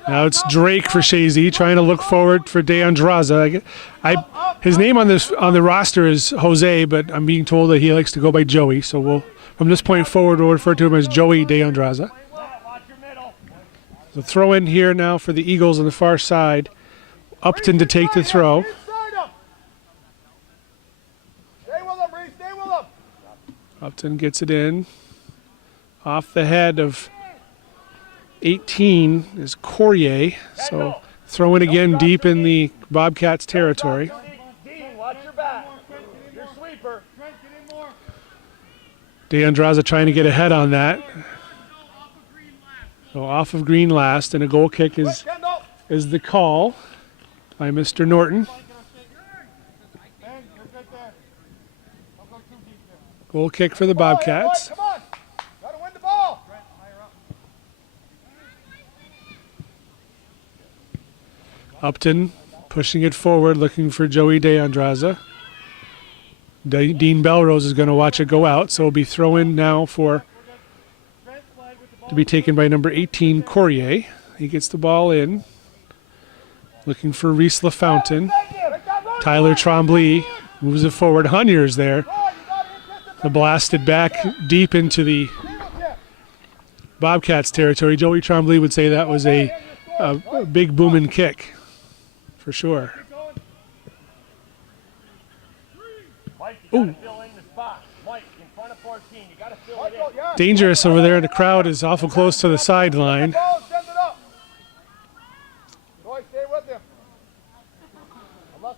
Now it's Drake for Chazy, trying to look forward for De Andraza. His name on the roster is Jose, but I'm being told that he likes to go by Joey. So we'll, from this point forward, we'll refer to him as Joey De Andraza. The throw in here now for the Eagles on the far side. Upton to take the throw. Upton gets it in. Off the head of 18 is Courier. So throw in again deep in the Bobcats territory. De Andraza trying to get ahead on that. So off of Green last, and a goal kick is the call by Mr. Norton. Goal kick for the Bobcats. Upton pushing it forward, looking for Joey De Andraza. Dean Belrose is going to watch it go out, so it'll be throw in now to be taken by number 18, Courier. He gets the ball in, looking for Reese LaFountain. Tyler Trombley moves it forward. Hunyer's there. The blasted back deep into the Bobcats territory. Joey Trombley would say that was a big booming kick, for sure. Ooh. Dangerous over there. The crowd is awful close to the sideline.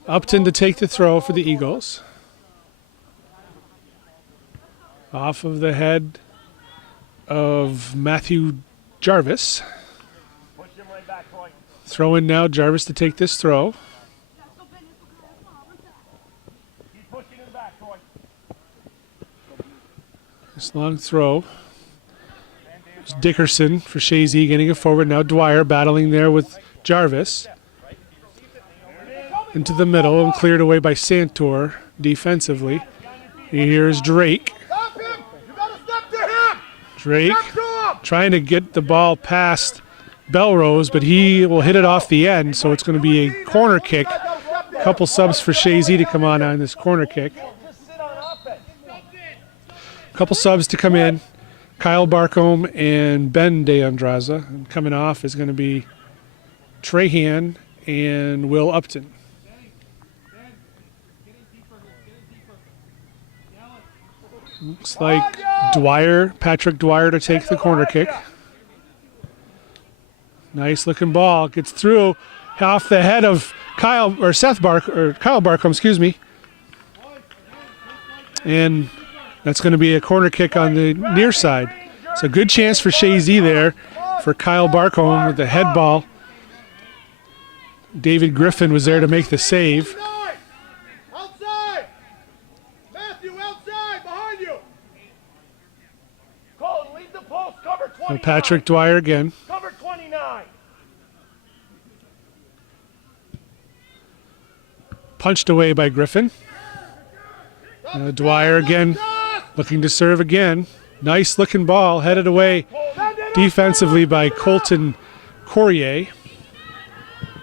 Upton to take the throw for the Eagles. Off of the head of Matthew Jarvis. Throw in now, Jarvis to take this throw. This long throw. It's Dickerson for Chazy getting it forward. Now Dwyer battling there with Jarvis. Into the middle and cleared away by Santor defensively. Here's Drake. Stop him! You gotta step to him! Drake Step to him! trying to get the ball past Belrose, but he will hit it off the end, so it's going to be a corner kick. A couple subs for Chazy to come on this corner kick. Just sit on offense. A couple subs to come in. Kyle Barcombe and Ben De Andraza. And coming off is going to be Trahan and Will Upton. Looks like Patrick Dwyer to take the corner kick. Nice looking ball. Gets through off the head of Kyle Barcombe, excuse me. And that's going to be a corner kick on the near side. It's a good chance for Chazy there for Kyle Barcombe with the head ball. David Griffin was there to make the save. Outside! Matthew, outside! Behind you! Colin, lead the post. Cover 29. So Patrick Dwyer again. Cover 29. Punched away by Griffin. Dwyer again looking to serve again. Nice looking ball headed away defensively by Colton Courier.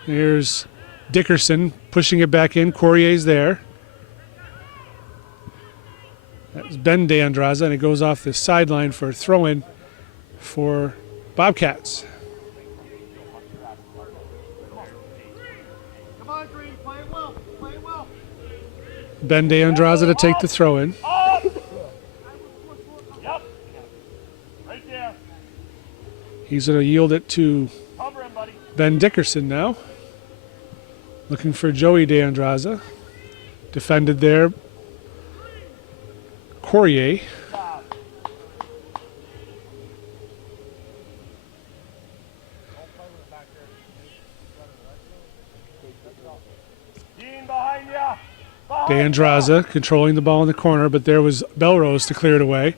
Here's Dickerson pushing it back in. Courier's there. That's Ben De Andraza, and it goes off the sideline for a throw-in for Bobcats. Come on, Green. Play it well. Play it well. Ben De Andraza to take the throw-in. Yep. Right there. He's going to yield it to Cover him, buddy. Ben Dickerson now. Looking for Joey De Andraza. Defended there. Courier. Dean behind ya. De Andraza controlling the ball in the corner, but there was Belrose to clear it away.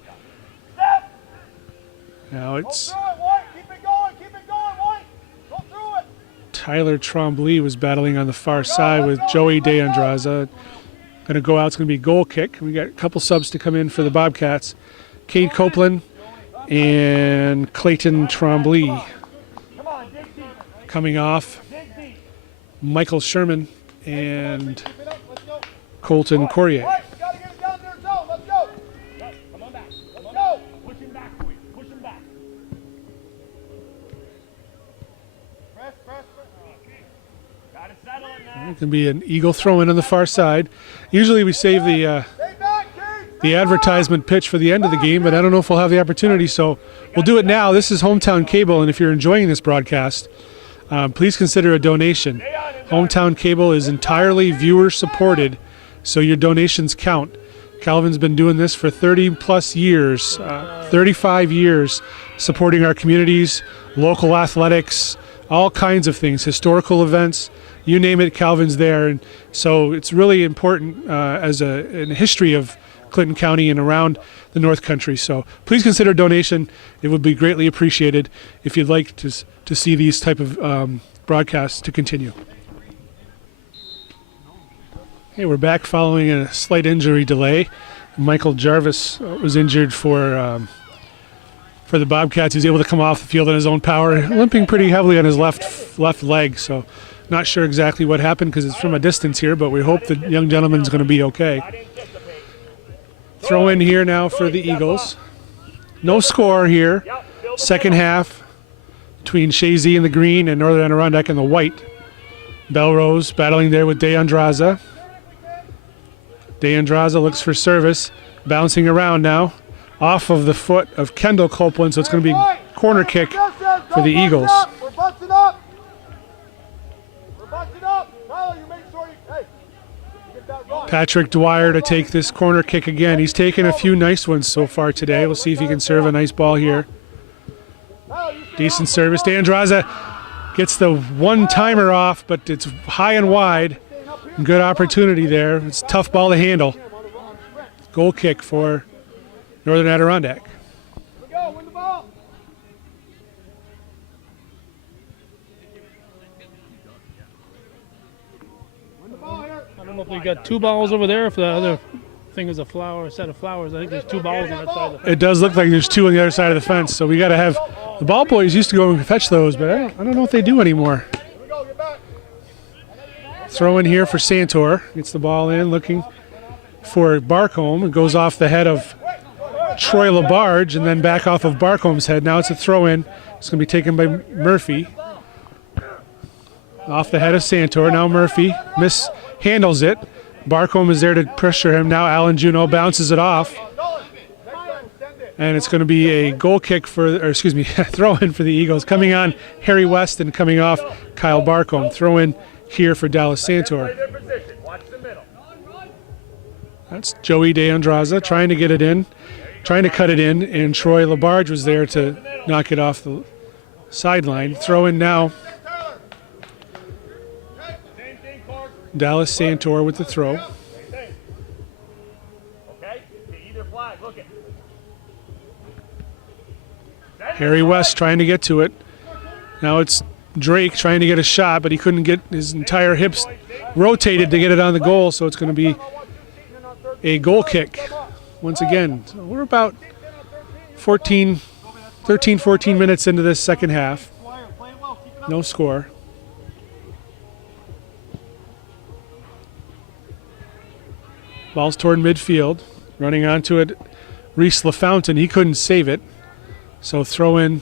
Now it's Through it, White. Keep it going. Keep it going, White. Go through it. Tyler Trombley was battling on the far side with Joey De Andraza. Going to go out. It's going to be a goal kick. We got a couple subs to come in for the Bobcats. Cade Copeland and Clayton Trombley Come on, dig deep. coming off. Dig deep. Michael Sherman and Keep it up. Let's go. Colton Courier. White, we gotta get it down their zone. Let's go. Yep. Come on back. Let's go. Push him back, boys. Push him back. Press, press, press. Gotta settle it, man. It can be an eagle throw-in on the far side. Usually we save Stay back, Cade. the advertisement pitch for the end of the game, but I don't know if we'll have the opportunity, so we'll do it now. This is Hometown Cable, and if you're enjoying this broadcast, please consider a donation. Hometown Cable is entirely viewer-supported, so your donations count. Calvin's been doing this for 30-plus years, 35 years, supporting our communities, local athletics, all kinds of things, historical events. You name it, Calvin's there. And so it's really important in the history of Clinton County and around the North Country. So please consider a donation. It would be greatly appreciated if you'd like to see these type of broadcasts to continue. Hey, we're back following a slight injury delay. Michael Jarvis was injured for the Bobcats. He was able to come off the field on his own power, limping pretty heavily on his left leg. So not sure exactly what happened because it's from a distance here, but we hope the young gentleman's going to be okay. Throw in here now for the Eagles. No score here. Second half between Chazy in the green and Northern Adirondack in the white. Belrose battling there with De Andraza. De Andraza looks for service, bouncing around now. Off of the foot of Kendall Copeland, so it's going to be a corner kick for the Eagles. We're busting up. We're busting up. Tyler, you make sure you get that run. Patrick Dwyer to take this corner kick again. He's taken a few nice ones so far today. We'll see if he can serve a nice ball here. Decent service. De Andraza gets the one-timer off, but it's high and wide. Good opportunity there. It's a tough ball to handle. Goal kick for Northern Adirondack. Here we go, win the ball. Win the ball here. I don't know if we got 2 balls over there, if the other thing is a flower, a set of flowers. I think there's 2 balls on that side of the It does look like there's 2 on the other side of the fence, so we got to have the ball boys used to go and fetch those, but I don't know if they do anymore. Here we go, get back. Throw in here for Santor. Gets the ball in, looking for Barcombe. It goes off the head of Troy Labarge and then back off of Barcombe's head. Now it's a throw in. It's going to be taken by Murphy. Off the head of Santor. Now Murphy mishandles it. Barcombe is there to pressure him. Now Alan Juneau bounces it off. And it's going to be a goal kick throw in for the Eagles. Coming on Harry West and coming off Kyle Barcombe. Throw in here for Dallas Santor. That's Joey De Andraza trying to get it in, trying to cut it in, and Troy Labarge was there to knock it off the sideline. Throw in now. Dallas Santor with the throw. Okay? Either flag. Look it. Harry West trying to get to it. Now it's Drake trying to get a shot, but he couldn't get his entire hips rotated to get it on the goal, so it's going to be a goal kick once again. So we're about 13, 14 minutes into this second half. No score. Ball's toward midfield. Running onto it, Reese LaFountain. He couldn't save it. So throw in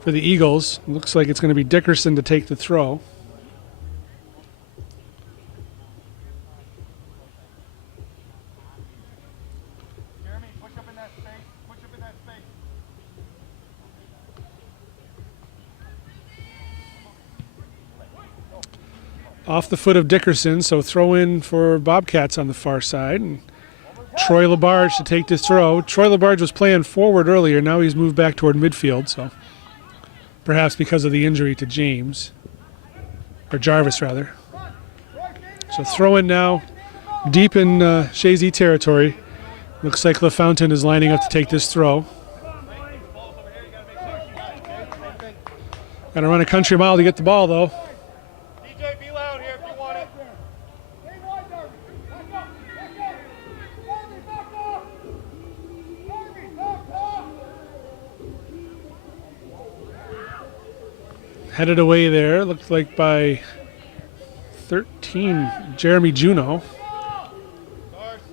for the Eagles. Looks like it's going to be Dickerson to take the throw. Jeremy, push up in that space. Push up in that space. Off the foot of Dickerson, so throw in for Bobcats on the far side. And Troy Labarge to take this throw. Troy Labarge was playing forward earlier. Now he's moved back toward midfield, so perhaps because of the injury to James, or Jarvis rather. So throw in now, deep in Chazy territory. Looks like LaFountain is lining up to take this throw. Got to run a country mile to get the ball, though. DJ, be loud here if you want it. Headed away there, looked like by 13, Jeremy Juneau.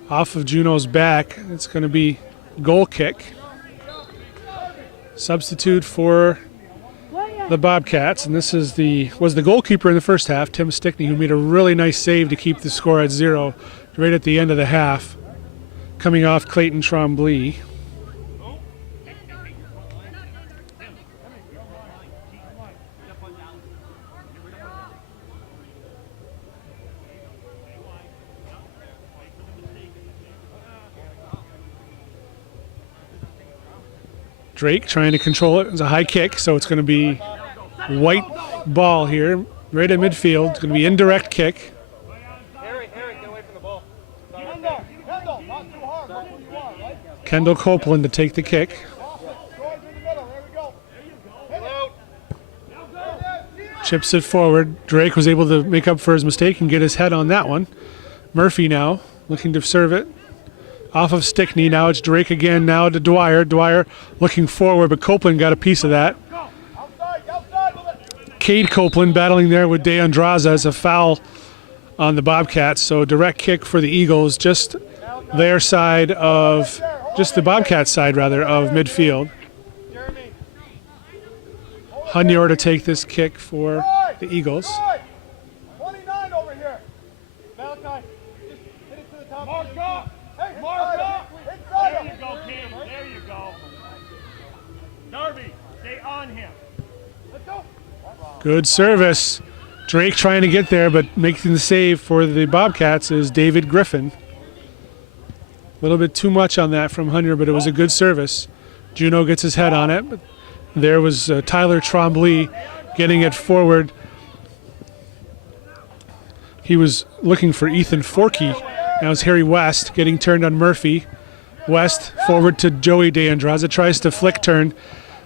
Off of Juneau's back, it's going to be goal kick. Substitute for the Bobcats, and this is was the goalkeeper in the first half, Tim Stickney, who made a really nice save to keep the score at 0 right at the end of the half, coming off Clayton Trombley. Drake trying to control it. It's a high kick, so it's going to be white ball here, right at midfield. It's going to be indirect kick. Harry, get away from the ball. Kendall, not too hard. Look where you are, right? Kendall Copeland to take the kick. Troy's in the middle. There we go. Chips it forward. Drake was able to make up for his mistake and get his head on that one. Murphy now looking to serve it. Off of Stickney. Now it's Drake again. Now to Dwyer. Dwyer looking forward, but Copeland got a piece of that. Cade Copeland battling there with De Andraza as a foul on the Bobcats. So direct kick for the Eagles, just their side of, just the Bobcats side rather, of midfield. Hunyor to take this kick for the Eagles. 29 over here. Malachi, just hit it to the top. Mark up. Hey, Mark up. Inside There you go, Cam. There you go. Darby, stay on him. Let's go. Good service. Drake trying to get there, but making the save for the Bobcats is David Griffin. A little bit too much on that from Hunyor, but it was a good service. Juneau gets his head on it, but there was Tyler Trombley getting it forward. He was looking for Ethan Forkey. Now it's Harry West getting turned on Murphy. West forward to Joey De Andraza. Tries to flick turn,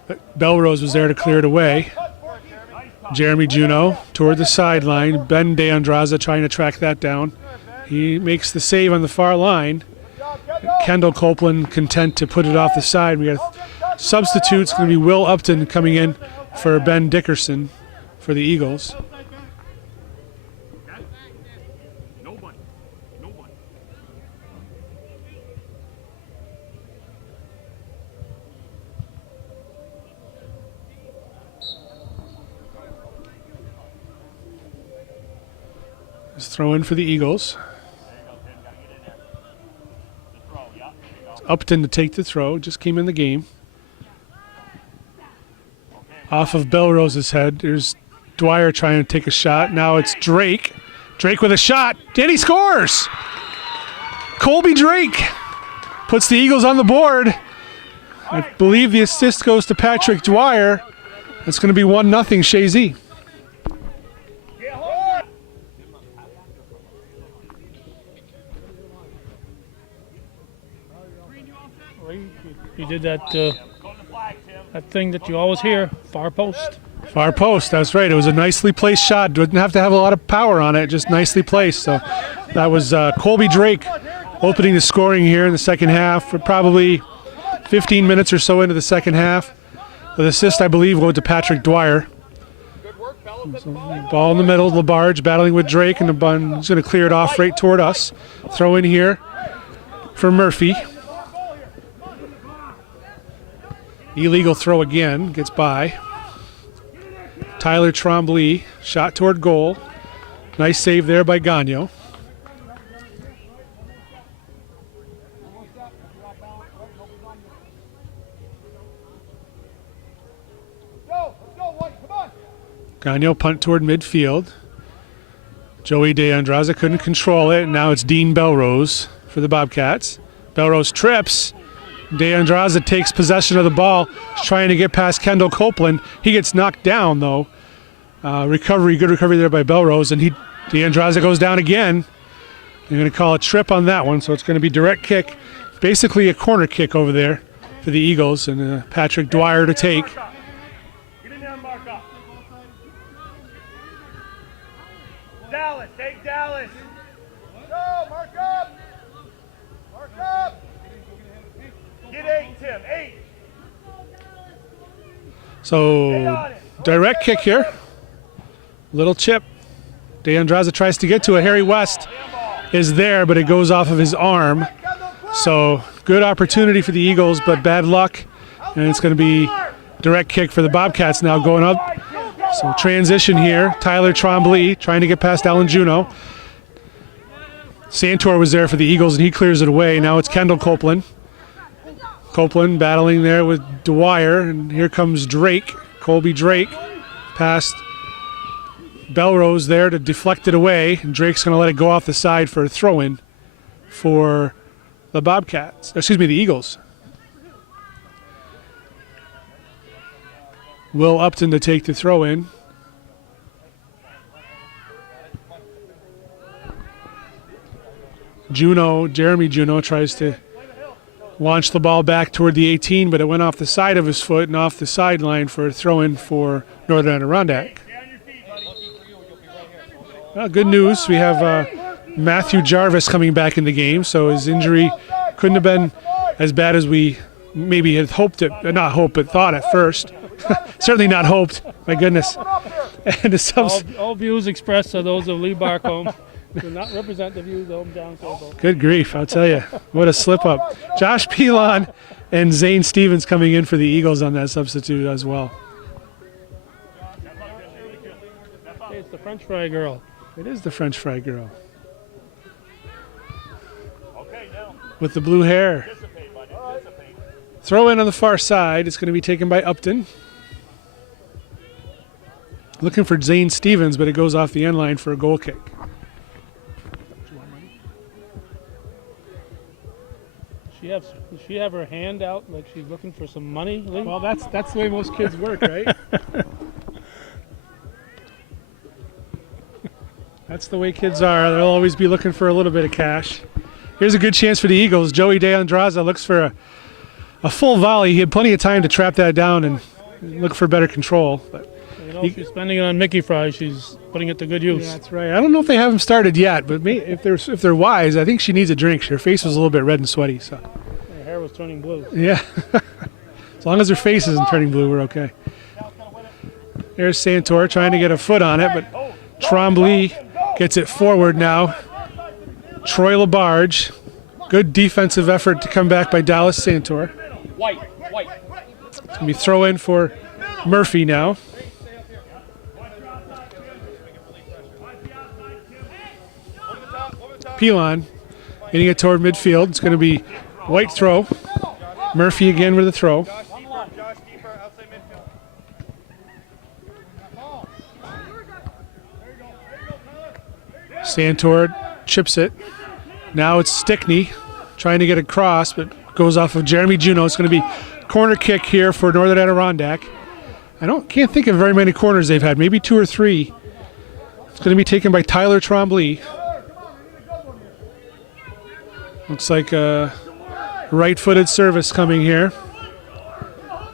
but Belrose was there to clear it away. Jeremy Juneau toward the sideline. Ben De Andraza trying to track that down. He makes the save on the far line. Kendall Copeland content to put it off the side. We got substitutes. Going to be Will Upton coming in for Ben Dickerson for the Eagles. Nobody. Let's throw in for the Eagles. Upton to take the throw. Just came in the game. Off of Belrose's head. There's Dwyer trying to take a shot. Now it's Drake. Drake with a shot. And he scores! Colby Drake puts the Eagles on the board. I believe the assist goes to Patrick Dwyer. It's going to be 1-0 Chazy. He did that that thing that you always hear, far post. Far post, that's right. It was a nicely placed shot. Didn't have to have a lot of power on it, just nicely placed. So that was Colby Drake opening the scoring here in the second half. For probably 15 minutes or so into the second half. The assist, I believe, went to Patrick Dwyer. So, ball in the middle, Labarge battling with Drake, and the bun is going to clear it off right toward us. Throw in here for Murphy. Illegal throw again, gets by. Tyler Trombley, shot toward goal. Nice save there by Gagnon. Gagnon punt toward midfield. Joey De Andraza couldn't control it. Now it's Dean Belrose for the Bobcats. Belrose trips. De Andraza takes possession of the ball. He's trying to get past Kendall Copeland. He gets knocked down, though. Good recovery there by Belrose. And De Andraza goes down again. They're going to call a trip on that one, so it's going to be direct kick. Basically a corner kick over there for the Eagles. And Patrick Dwyer to take. Get in there and mark up. Dallas, take Dallas. Go, mark up. Mark up. Get 8, Tim, 8. So direct kick here. Little chip. De Andraza tries to get to it. Harry West is there, but it goes off of his arm. So good opportunity for the Eagles, but bad luck. And it's going to be direct kick for the Bobcats now going up. So transition here. Tyler Trombley trying to get past Alan Juneau. Santor was there for the Eagles, and he clears it away. Now it's Kendall Copeland. Copeland battling there with Dwyer, and here comes Drake, Colby Drake, past Belrose there to deflect it away, and Drake's going to let it go off the side for a throw-in for the Bobcats, excuse me, the Eagles. Will Upton to take the throw-in. Jeremy Juneau tries to launch the ball back toward the 18, but it went off the side of his foot and off the sideline for a throw-in for Northern Adirondack. Well, good news. We have Matthew Jarvis coming back in the game, so his injury couldn't have been as bad as we maybe had hoped it, not hoped, but thought at first. Certainly not hoped. My goodness. And all views expressed are those of Lee Barcombe. Do not represent the views of Hometown Circle. Good grief, I'll tell you. What a slip-up. Josh Pilon and Zane Stevens coming in for the Eagles on that substitute as well. Hey, it's the French fry girl. It is the French fry girl. With the blue hair. Throw in on the far side. It's going to be taken by Upton. Looking for Zane Stevens, but it goes off the end line for a goal kick. Does she have her hand out like she's looking for some money, Lee? Well, that's the way most kids work, right? That's the way kids are. They'll always be looking for a little bit of cash. Here's a good chance for the Eagles. Joey De Andraza looks for a full volley. He had plenty of time to trap that down and look for better control. But if she's spending it on Mickey Fry, she's putting it to good use. yeah, that's right. I don't know if they have him started yet, but if they're wise, I think she needs a drink. Her face was a little bit red and sweaty. So Her hair was turning blue. yeah, as long as her face isn't turning blue, we're okay. There's Santor trying to get a foot on it, but Trombley gets it forward now. Troy Labarge, good defensive effort to come back by Dallas Santor. White. It's going to be throw in for Murphy now. Pilon getting it toward midfield. It's going to be White throw. Murphy again with a throw. Santor chips it. Now it's Stickney trying to get across, but goes off of Jeremy Juneau. It's going to be corner kick here for Northern Adirondack. Can't think of very many corners they've had, maybe 2 or 3. It's going to be taken by Tyler Trombley. Looks like a right-footed service coming here.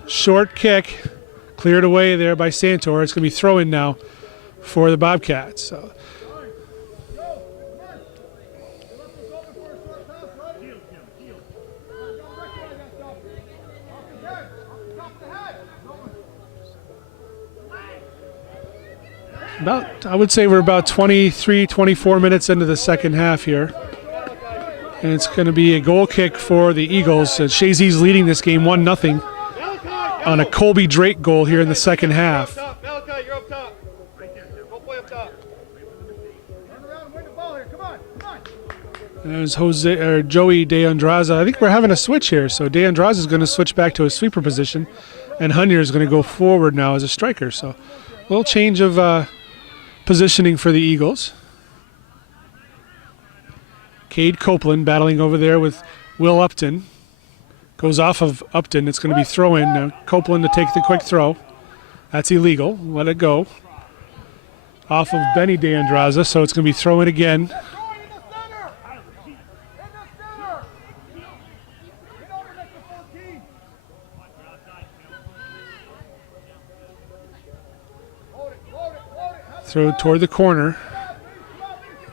Short kick, cleared away there by Santor. It's going to be throw-in now for the Bobcats. So. I would say we're about 23, 24 minutes into the second half here. And it's going to be a goal kick for the Eagles. Chazy's leading this game 1-0 on a Colby Drake goal here in the second half. Malachi, you're up top. Go play up top. Turn around and win the ball here. Come on. There's Joey De Andraza. I think we're having a switch here. So De Andraza is going to switch back to a sweeper position. And Hunyer is going to go forward now as a striker. So a little change of positioning for the Eagles. Cade Copeland battling over there with Will Upton. Goes off of Upton. It's going to be throw-in. Now Copeland to take the quick throw. That's illegal. Let it go. Off of Benny De Andraza, so it's going to be throw-in again. Throw toward the corner.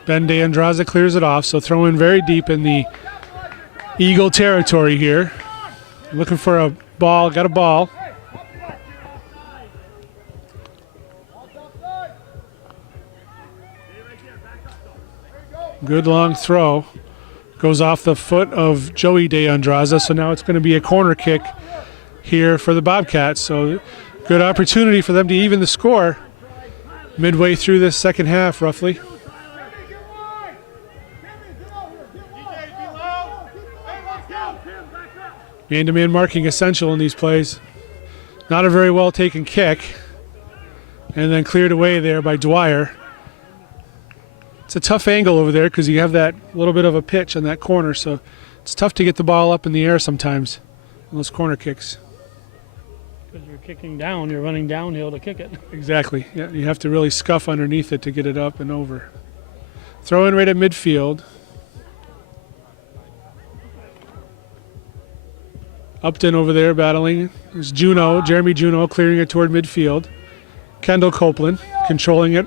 Ben De Andraza clears it off, so throw in very deep in the Eagle territory here. Looking for a ball, got a ball. Good long throw. Goes off the foot of Joey De Andraza, so now it's going to be a corner kick here for the Bobcats. So good opportunity for them to even the score midway through this second half, roughly. Man-to-man marking essential in these plays. Not a very well taken kick. And then cleared away there by Dwyer. It's a tough angle over there because you have that little bit of a pitch on that corner, so it's tough to get the ball up in the air sometimes in those corner kicks. Because you're kicking down, you're running downhill to kick it. Exactly. Yeah, you have to really scuff underneath it to get it up and over. Throw in right at midfield. Upton over there battling. There's Juneau, Jeremy Juneau clearing it toward midfield. Kendall Copeland controlling it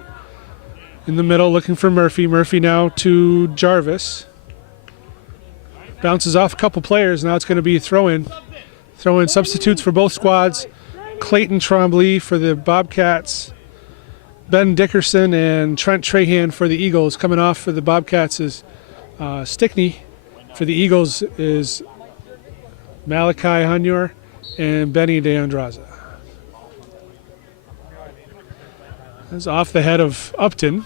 in the middle, looking for Murphy. Murphy now to Jarvis. Bounces off a couple players. Now it's going to be a throw-in. Throw-in substitutes for both squads. Clayton Trombley for the Bobcats. Ben Dickerson and Trent Trahan for the Eagles. Coming off for the Bobcats is Stickney. For the Eagles is Malachi Hunyer and Benny De Andraza. That's off the head of Upton.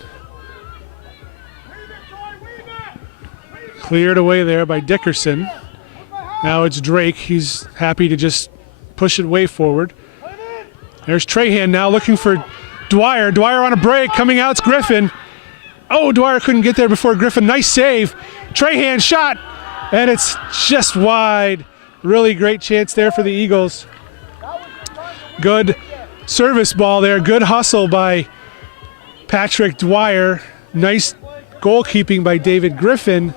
Cleared away there by Dickerson. Now it's Drake. He's happy to just push it way forward. There's Trahan now looking for Dwyer. Dwyer on a break. Coming out, it's Griffin. Oh, Dwyer couldn't get there before Griffin. Nice save. Trahan shot. And it's just wide. Really great chance there for the Eagles. Good service ball there. Good hustle by Patrick Dwyer. Nice goalkeeping by David Griffin.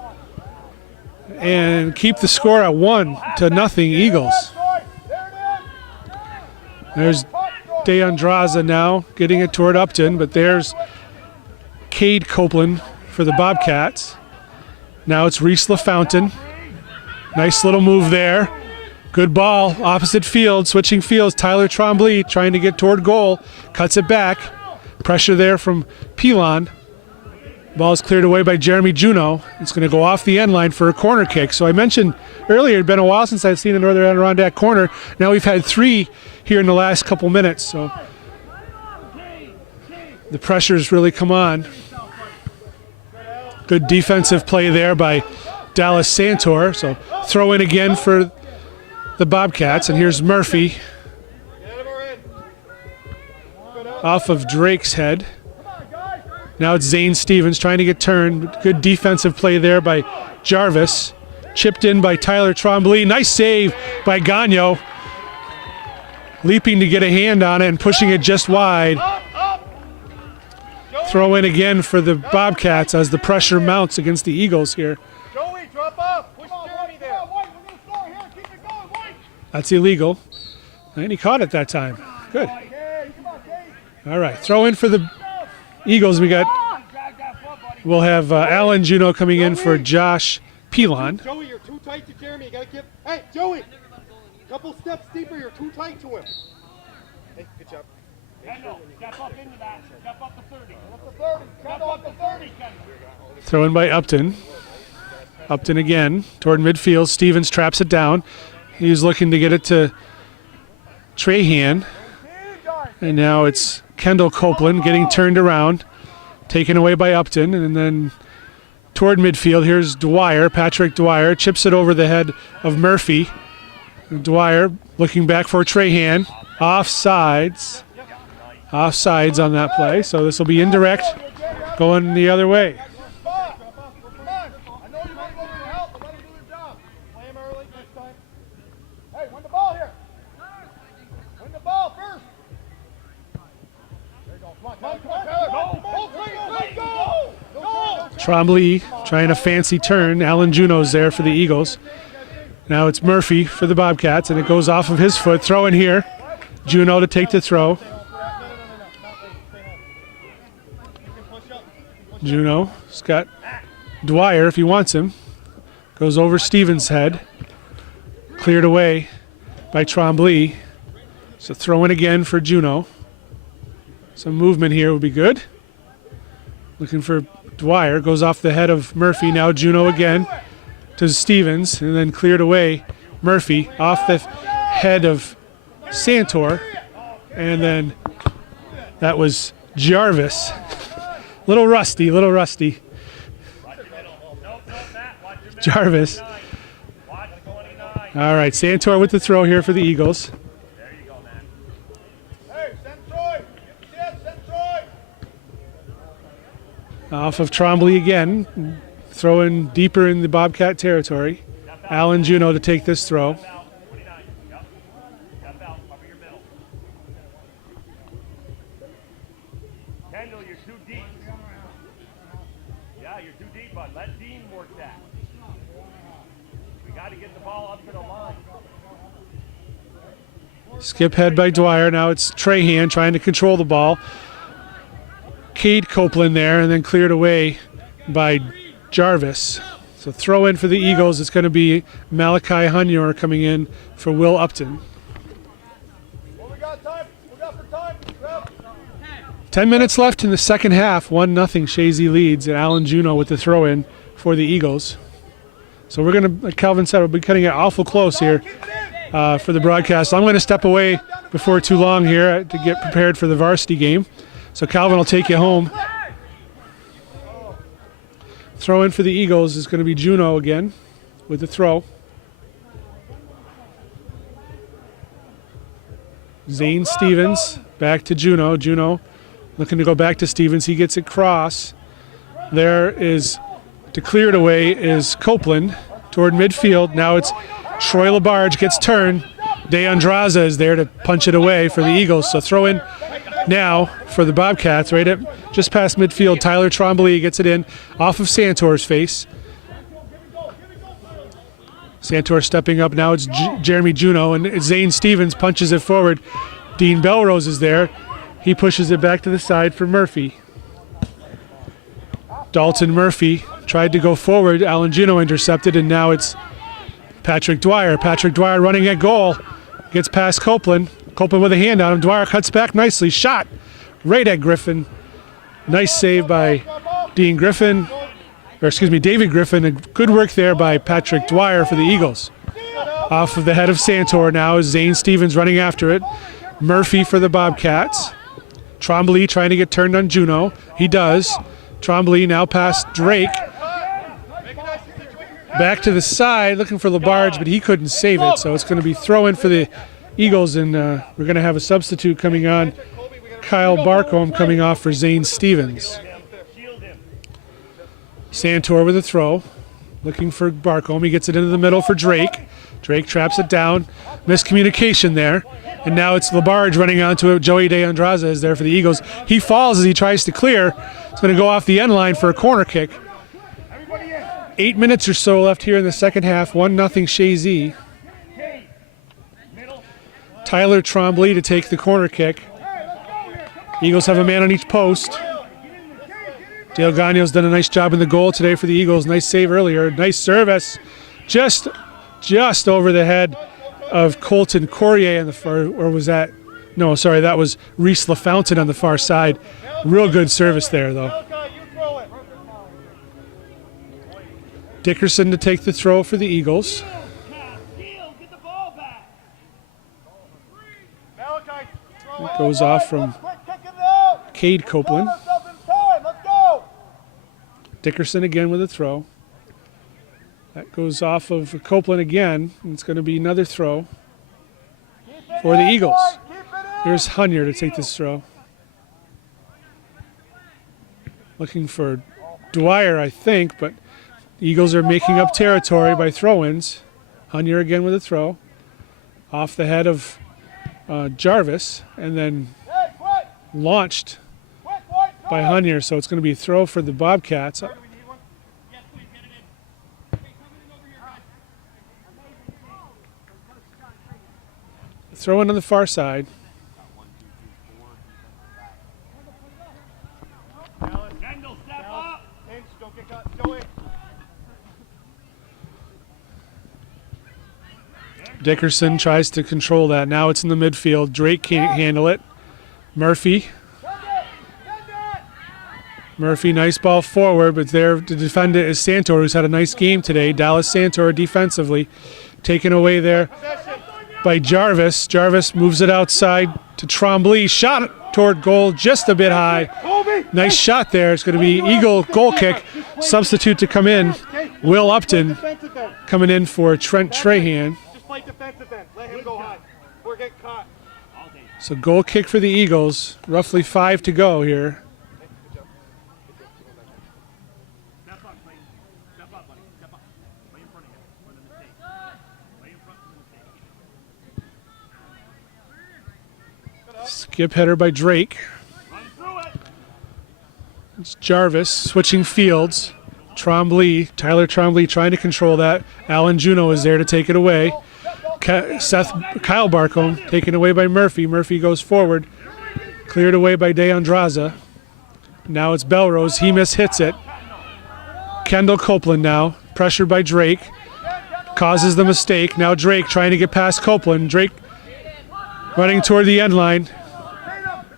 and keep the score at 1-0 Eagles. There's De Andraza now getting it toward Upton, but there's Cade Copeland for the Bobcats. Now it's Reese LaFountain. Nice little move there. Good ball, opposite field, switching fields. Tyler Trombley trying to get toward goal, cuts it back. Pressure there from Pilon. Ball is cleared away by Jeremy Juneau. It's going to go off the end line for a corner kick. So I mentioned earlier, it had been a while since I've seen a Northern Adirondack corner. Now we've had 3 here in the last couple minutes. So the pressure's really come on. Good defensive play there by Dallas Santor. So throw in again for the Bobcats. And here's Murphy off of Drake's head. Now it's Zane Stevens trying to get turned. Good defensive play there by Jarvis. Chipped in by Tyler Trombley. Nice save by Gagno. Leaping to get a hand on it and pushing it just wide. Throw in again for the Bobcats as the pressure mounts against the Eagles here. Joey, drop off. Push Jeremy there. That's illegal. And he caught it that time. Good. All right, throw in for the Eagles. We'll have Alan Juneau coming in for Josh Pilon. Joey, you're too tight to Jeremy. You gotta keep. Hey, Joey, couple steps deeper. You're too tight to him. Hey, good job. Step up into that. Step up to 30. Step up to 30. Throw in by Upton. Upton again toward midfield. Stevens traps it down. He's looking to get it to Trahan. And now it's Kendall Copeland getting turned around. Taken away by Upton. And then toward midfield, here's Dwyer. Patrick Dwyer chips it over the head of Murphy. Dwyer looking back for Trahan. Offsides. Offsides on that play. So this will be indirect going the other way. Trombley trying a fancy turn. Alan Juneau's there for the Eagles. Now it's Murphy for the Bobcats, and it goes off of his foot. Throw in here. Juneau to take the throw. Juneau's got Dwyer if he wants him. Goes over Stevens' head. Cleared away by Trombley. So throw in again for Juneau. Some movement here would be good. Looking for Dwyer. Goes off the head of Murphy. Now Juneau again to Stevens. And then cleared away. Murphy off the head of Santor. And then that was Jarvis. Little rusty. Jarvis. All right, Santor with the throw here for the Eagles. There you go, man. Hey, send Troy. Send Troy. Off of Trombley again. Throwing deeper in the Bobcat territory. Alan Juneau to take this throw. 29. Yep. Step out. Cover your middle. Kendall, you're too deep. Yeah, you're too deep, bud. Let Dean work that. We got to get the ball up to the line. Skip head by Dwyer. Now it's Trahan trying to control the ball. Cade Copeland there, and then cleared away by Jarvis. So throw in for the Eagles. It's going to be Malachi Hunyor coming in for Will Upton. What we got time? We got for time? 10 minutes left in the second half. 1-0 Chazy leads, and Alan Juneau with the throw in for the Eagles. So we're going to, like Calvin said, we'll be cutting it awful close here for the broadcast. I'm going to step away before too long here to get prepared for the varsity game. So Calvin will take you home. Throw in for the Eagles is going to be Juneau again with the throw. Zane Stevens back to Juneau. Juneau looking to go back to Stevens. He gets it cross. There is, to clear it away, is Copeland toward midfield. Now it's Troy Labarge gets turned. De Andraza is there to punch it away for the Eagles. So throw in now for the Bobcats, right at just past midfield. Tyler Trombley gets it in off of Santor's face. Santor stepping up. Now it's Jeremy Juneau, and Zane Stevens punches it forward. Dean Belrose is there. He pushes it back to the side for Murphy. Dalton Murphy tried to go forward. Alan Juneau intercepted, and now it's Patrick Dwyer. Patrick Dwyer running at goal. Gets past Copeland. Copeland with a hand on him. Dwyer cuts back nicely. Shot right at Griffin. Nice save by David Griffin. Good work there by Patrick Dwyer for the Eagles. Off of the head of Santor now is Zane Stevens running after it. Murphy for the Bobcats. Trombley trying to get turned on Juneau. He does. Trombley now past Drake. Back to the side looking for Labarge, but he couldn't save it, so it's going to be throw in for the Eagles, and we're going to have a substitute coming on. Kyle Barcombe coming off for Zane Stevens. Santor with a throw, looking for Barcombe. He gets it into the middle for Drake. Drake traps it down. Miscommunication there. And now it's Labarge running onto it. Joey De Andraza is there for the Eagles. He falls as he tries to clear. It's going to go off the end line for a corner kick. 8 minutes or so left here in the second half. 1-0 Chazy. Tyler Trombley to take the corner kick. Eagles have a man on each post. Dale Gagno's done a nice job in the goal today for the Eagles. Nice save earlier. Nice service. Just over the head of Colton Courier on the far, or was that? No, sorry, that was Reese LaFountain on the far side. Real good service there, though. Dickerson to take the throw for the Eagles. It goes off from Cade Copeland. Dickerson again with a throw. That goes off of Copeland again. And it's going to be another throw for the Eagles. Here's Hunyer to take this throw. Looking for Dwyer, I think, but the Eagles are making up territory by throw-ins. Hunyer again with a throw. Off the head of Jarvis, and then launched by Hunyer, so it's going to be a throw for the Bobcats. Throw in on the far side. Dickerson tries to control that. Now it's in the midfield. Drake can't handle it. Murphy, nice ball forward, but there to defend it is Santor, who's had a nice game today. Dallas Santor defensively. Taken away there by Jarvis. Jarvis moves it outside to Trombley. Shot toward goal, just a bit high. Nice shot there. It's going to be Eagle goal kick. Substitute to come in. Will Upton coming in for Trent Trahan. Defensive end. Let him go high. We're getting caught. So goal kick for the Eagles. Roughly 5 to go here. Step up, buddy. Step up. Play in front of him. For the mistake. Play in front of the mistake. Skip header by Drake. Run through it. It's Jarvis switching fields. Tyler Trombley trying to control that. Alan Juneau is there to take it away. Kyle Barcombe taken away by Murphy. Murphy goes forward. Cleared away by De Andraza. Now it's Belrose. He mishits it. Kendall Copeland now. Pressured by Drake. Causes the mistake. Now Drake trying to get past Copeland. Drake running toward the end line.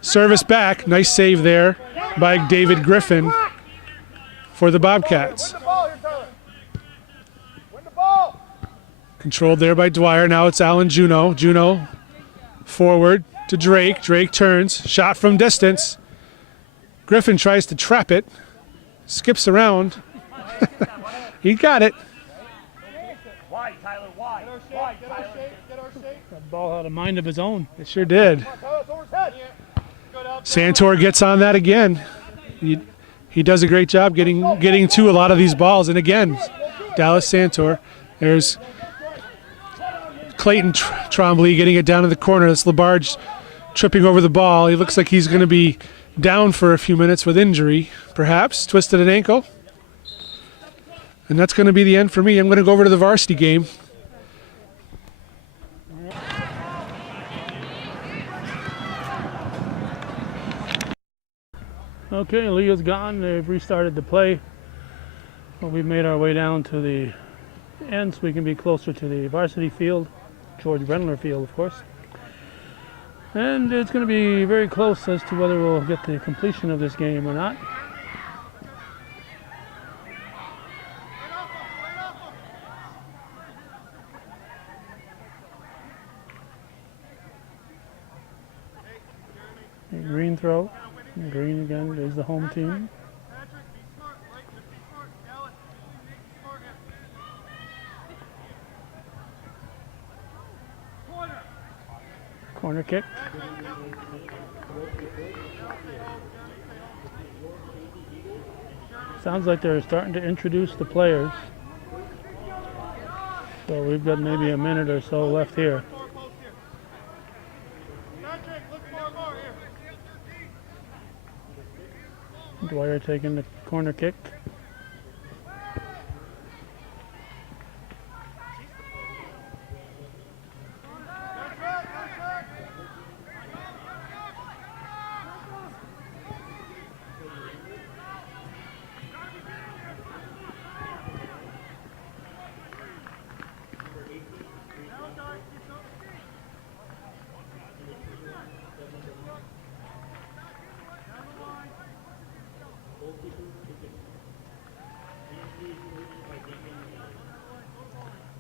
Service back. Nice save there by David Griffin for the Bobcats. Controlled there by Dwyer. Now it's Alan Juneau. Juneau forward to Drake. Drake turns. Shot from distance. Griffin tries to trap it. Skips around. He got it. Wide, Tyler, wide. That ball had a mind of his own. It sure did. Santor gets on that again. He does a great job getting to a lot of these balls. And again, Dallas Santor. There's Clayton Trombley getting it down to the corner. That's Labarge tripping over the ball. He looks like he's going to be down for a few minutes with injury, perhaps. Twisted an ankle. And that's going to be the end for me. I'm going to go over to the varsity game. Okay, Leah's gone. They've restarted the play. Well, we've made our way down to the end so we can be closer to the varsity field, George Brenler Field, of course. And it's going to be very close as to whether we'll get the completion of this game or not. A green throw. And green again is the home team. Corner kick. Sounds like they're starting to introduce the players. So we've got maybe a minute or so left here. Dwyer taking the corner kick.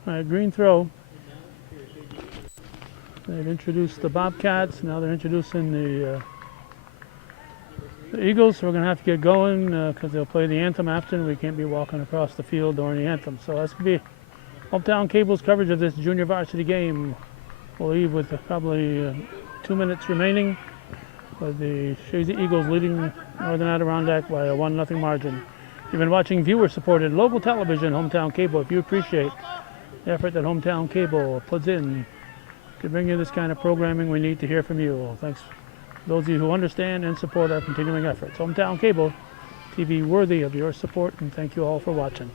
All right, green throw. They've introduced the Bobcats. Now they're introducing the Eagles. So we're going to have to get going because they'll play the anthem after, and we can't be walking across the field during the anthem. So that's going to be Hometown Cable's coverage of this junior varsity game. We'll leave with probably 2 minutes remaining, with the Chazy Eagles leading Northern Adirondack by a 1-0 margin. You've been watching viewer-supported local television, Hometown Cable. If you appreciate the effort that Hometown Cable puts in to bring you this kind of programming, we need to hear from you. Thanks to those of you who understand and support our continuing efforts. Hometown Cable, TV worthy of your support, and thank you all for watching.